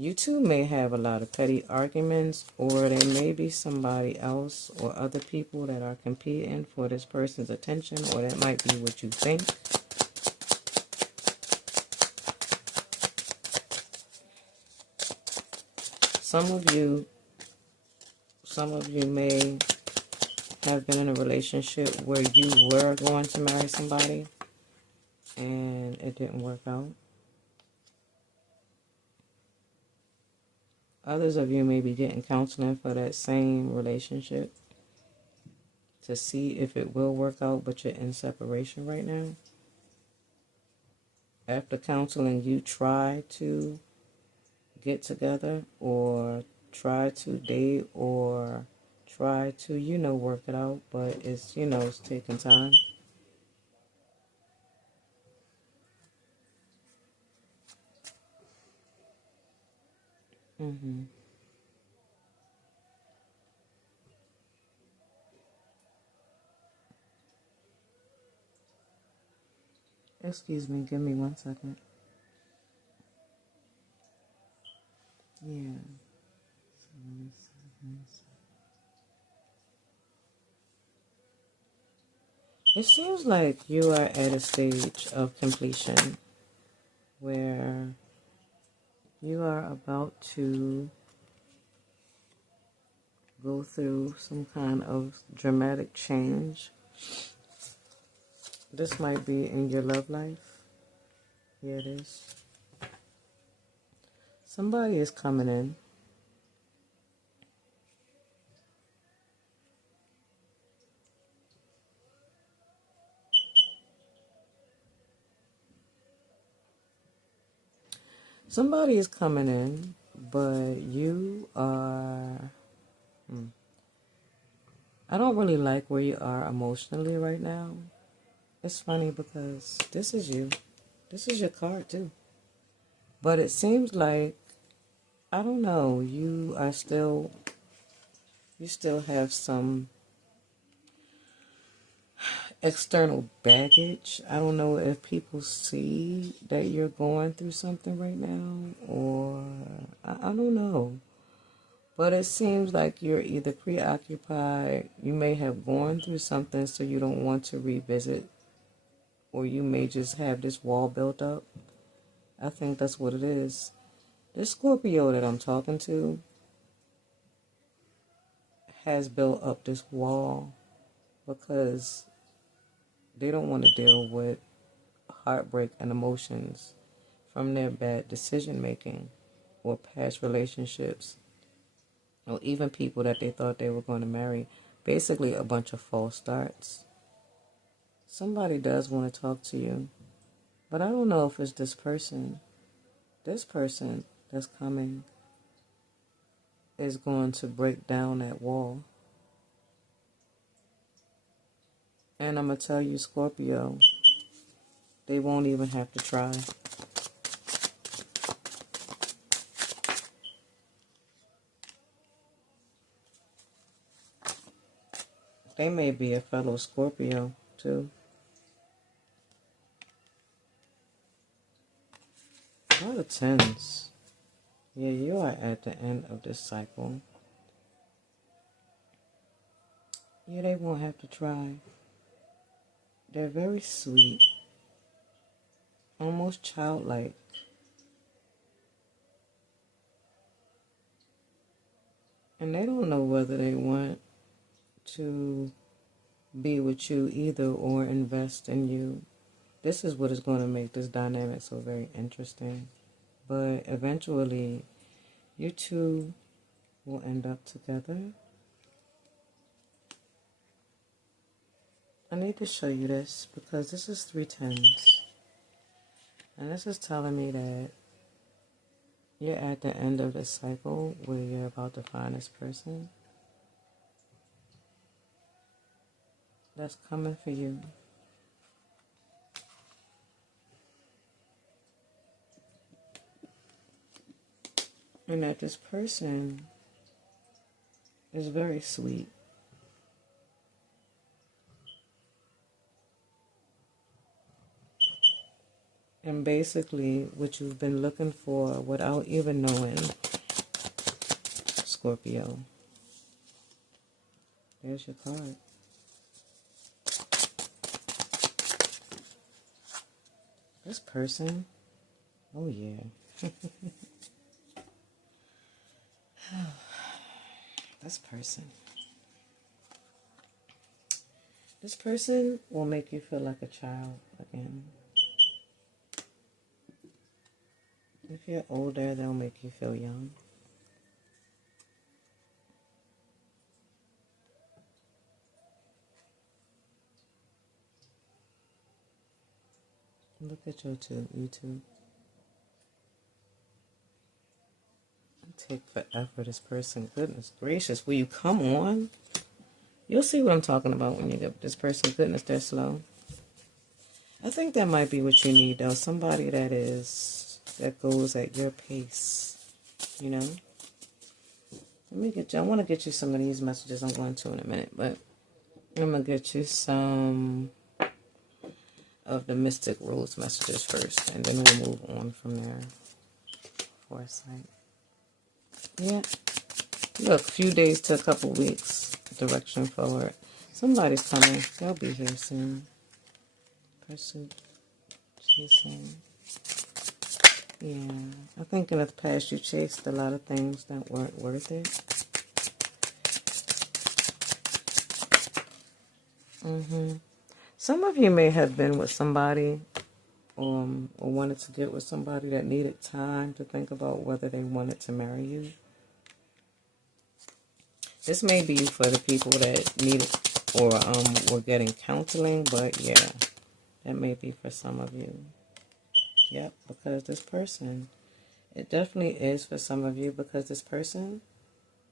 You two may have a lot of petty arguments, or there may be somebody else or other people that are competing for this person's attention, or that might be what you think. Some of you may have been in a relationship where you were going to marry somebody and it didn't work out. Others of you may be getting counseling for that same relationship to see if it will work out, but you're in separation right now. After counseling, you try to get together or try to date or try to, work it out, but it's taking time. Excuse me, give me 1 second. Yeah. It seems like you are at a stage of completion where you are about to go through some kind of dramatic change. This might be in your love life. Here it is. Somebody is coming in. Somebody is coming in, but you are... I don't really like where you are emotionally right now. It's funny because this is you. This is your card too. But it seems like, I don't know, you still have some external baggage. I don't know if people see that you're going through something right now, or I don't know. But it seems like you're either preoccupied, you may have gone through something so you don't want to revisit, or you may just have this wall built up. I think that's what it is. This Scorpio that I'm talking to has built up this wall because they don't want to deal with heartbreak and emotions from their bad decision making or past relationships, or even people that they thought they were going to marry. Basically, a bunch of false starts. Somebody does want to talk to you, but I don't know if it's this person. This person that's coming is going to break down that wall. And I'm going to tell you, Scorpio, they won't even have to try. They may be a fellow Scorpio, too. A lot of tens. Yeah, you are at the end of this cycle. Yeah, they won't have to try. They're very sweet. Almost childlike. And they don't know whether they want to be with you either or invest in you. This is what is going to make this dynamic so very interesting. But eventually, you two will end up together. I need to show you this because this is 3 tens. And this is telling me that you're at the end of this cycle where you're about to find this person that's coming for you. And that this person is very sweet. And basically, what you've been looking for without even knowing, Scorpio. There's your card. This person, oh yeah. This person. This person will make you feel like a child again. If you're older, they'll make you feel young. Look at you two. Take forever, this person. Goodness gracious, will you come on? You'll see what I'm talking about when you get this person. Goodness, they're slow. I think that might be what you need, though. Somebody that goes at your pace, you know? Let me get you, I want to get you some of these messages I'm going to in a minute, but I'm going to get you some of the Mystic Rose messages first, and then we'll move on from there. Foresight. Yeah. Look, a few days to a couple weeks. Direction forward. Somebody's coming. They'll be here soon. Pursuit. Chasing. Yeah. I think in the past you chased a lot of things that weren't worth it. Some of you may have been with somebody or wanted to get with somebody that needed time to think about whether they wanted to marry you. This may be for the people that needed or were getting counseling, but yeah, that may be for some of you. Yep, because this person, it definitely is for some of you because this person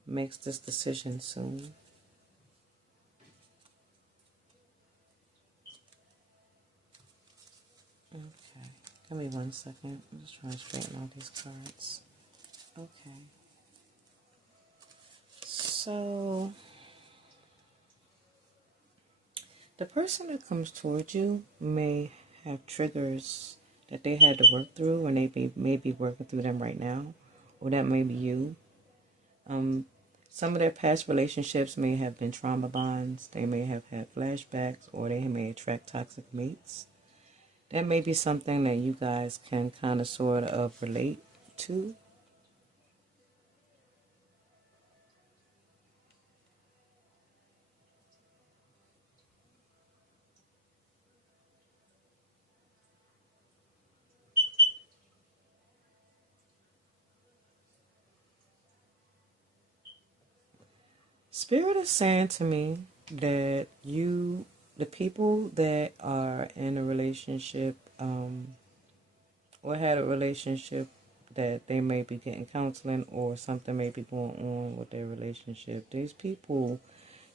makes this decision soon. Okay, give me 1 second. I'm just trying to straighten all these cards. Okay. So, the person that comes towards you may have triggers that they had to work through, and they may be working through them right now, or that may be you. Some of their past relationships may have been trauma bonds. They may have had flashbacks, or they may attract toxic mates. That may be something that you guys can kind of sort of relate to. Spirit is saying to me that the people that are in a relationship, or had a relationship, that they may be getting counseling or something may be going on with their relationship. These people,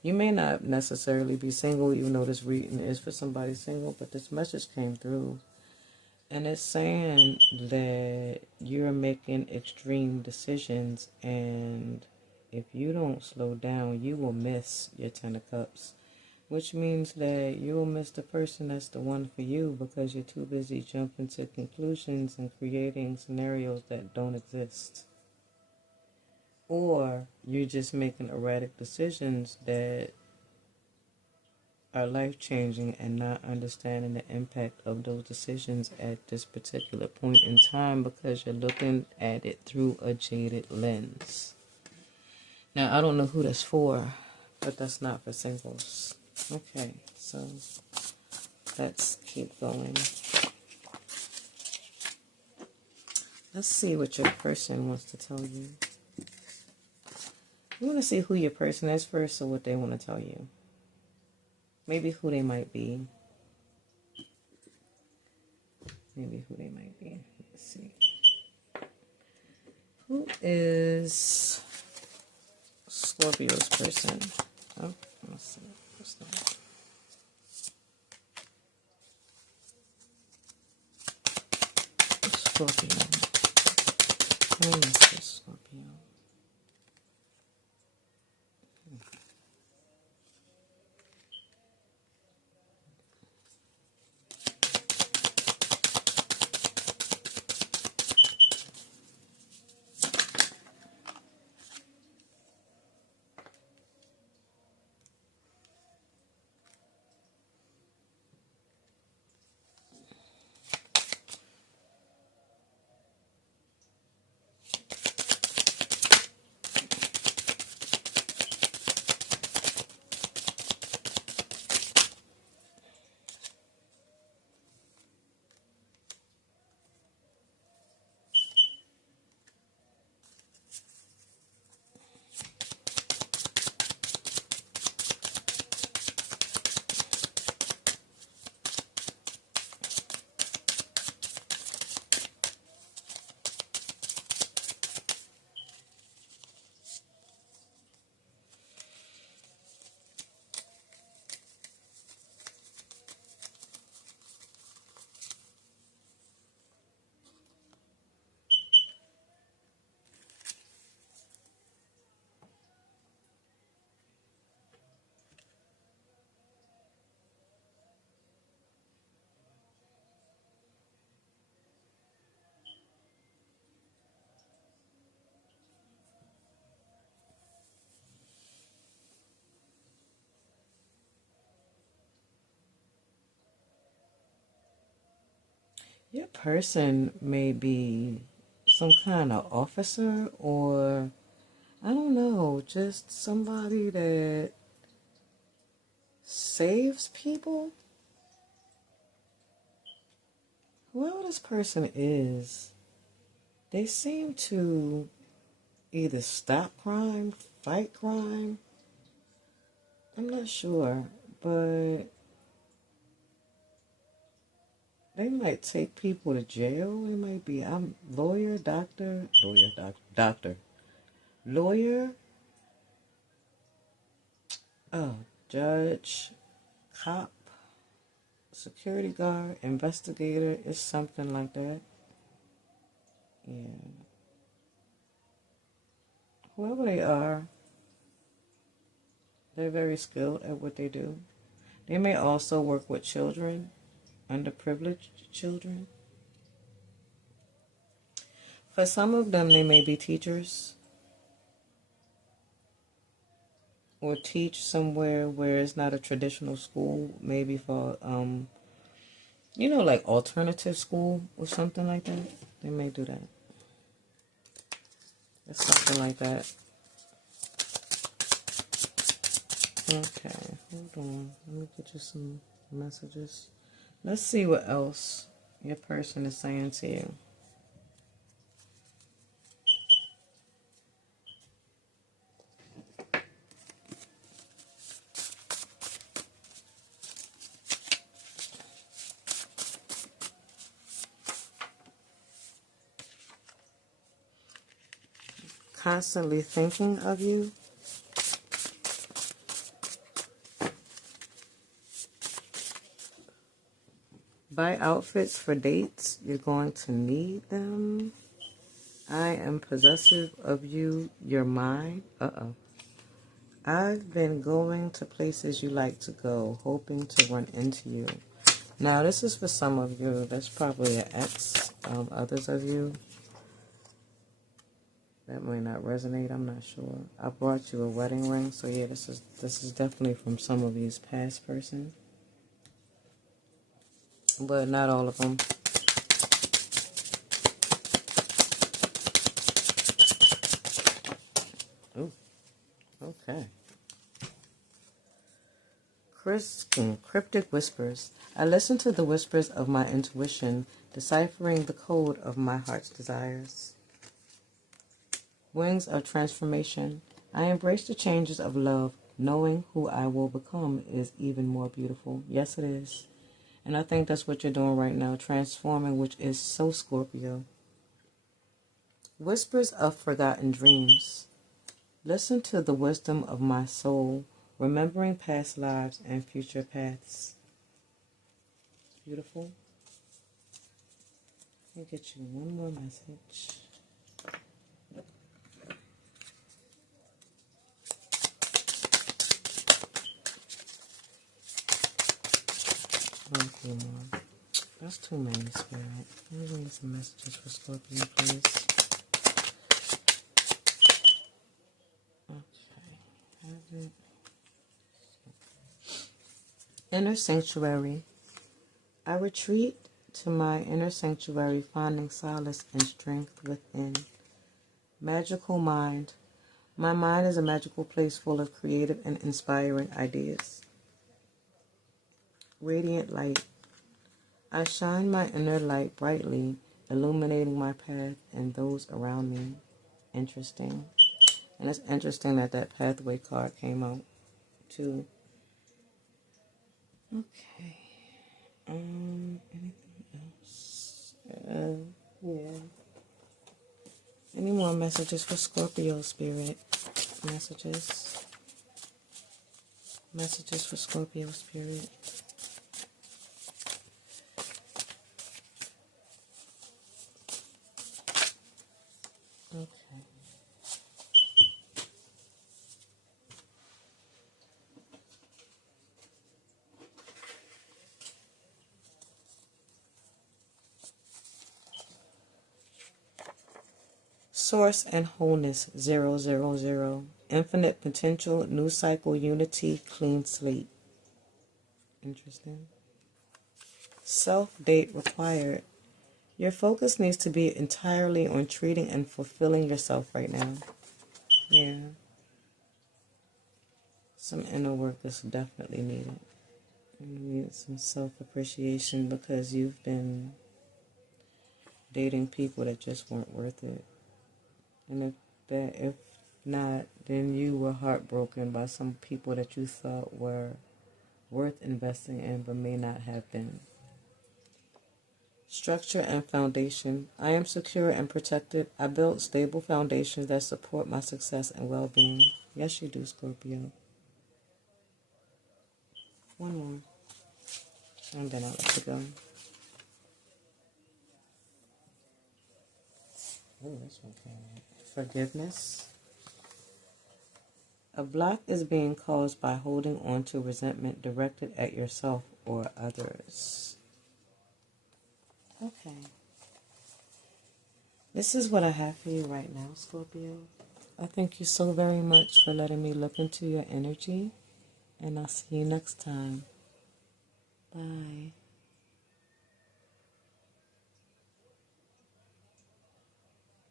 you may not necessarily be single, even though this reading is for somebody single, but this message came through. And it's saying that you're making extreme decisions, and if you don't slow down, you will miss your Ten of Cups. Which means that you will miss the person that's the one for you because you're too busy jumping to conclusions and creating scenarios that don't exist. Or you're just making erratic decisions that are life-changing and not understanding the impact of those decisions at this particular point in time because you're looking at it through a jaded lens. Now, I don't know who that's for, but that's not for singles. Okay, so let's keep going. Let's see what your person wants to tell you. You want to see who your person is first, or what they want to tell you. Maybe who they might be. Maybe who they might be. Let's see. Who is Scorpio's person? Oh, let's see. What's that? Scorpio. Who is this Scorpio? Your person may be some kind of officer, or I don't know, just somebody that saves people. Whoever this person is, they seem to either stop crime, fight crime. I'm not sure, but they might take people to jail. It might be lawyer, oh, judge, cop, security guard, investigator. It's something like that. Yeah. Whoever they are, they're very skilled at what they do. They may also work with children, underprivileged children. For some of them, they may be teachers. or teach somewhere where it's not a traditional school, maybe for, you know, like alternative school or something like that. They may do that. It's something like that. Okay, hold on. Let me get you some messages. Let's see what else your person is saying to you. Constantly thinking of you. Buy outfits for dates. You're going to need them. I am possessive of you. You're mine. Uh-oh. I've been going to places you like to go, hoping to run into you. Now, this is for some of you. That's probably an ex. Others of you, that may not resonate. I'm not sure. I brought you a wedding ring. So, yeah, this is definitely from some of these past person. But not all of them. Ooh, okay. Cryptic whispers. I listen to the whispers of my intuition, deciphering the code of my heart's desires. Wings of transformation. I embrace the changes of love, knowing who I will become is even more beautiful. Yes, it is. And I think that's what you're doing right now, transforming, which is so Scorpio. Whispers of forgotten dreams. Listen to the wisdom of my soul, remembering past lives and future paths. Beautiful. Let me get you one more message. Okay, more. That's too many, Spirit. Let me read some messages for Scorpio, please. Okay. Inner sanctuary. I retreat to my inner sanctuary, finding solace and strength within. Magical mind. My mind is a magical place full of creative and inspiring ideas. Radiant light. I shine my inner light brightly, illuminating my path and those around me. Interesting. And it's interesting that that pathway card came out, too. Okay. Anything else? Yeah. Any more messages for Scorpio, Spirit? Messages. Messages for Scorpio, Spirit. Okay. Source and wholeness, 000. Infinite potential, new cycle, unity, clean slate. Interesting. Self-date required. Your focus needs to be entirely on treating and fulfilling yourself right now. Yeah. Some inner work is definitely needed. You need some self-appreciation because you've been dating people that just weren't worth it. And if not, then you were heartbroken by some people that you thought were worth investing in but may not have been. Structure and foundation. I am secure and protected. I built stable foundations that support my success and well-being. Yes, you do, Scorpio. One more. And then I'll let you go. Oh, this one came out. Forgiveness. A block is being caused by holding on to resentment directed at yourself or others. Okay. This is what I have for you right now, Scorpio. I thank you so very much for letting me look into your energy, and I'll see you next time.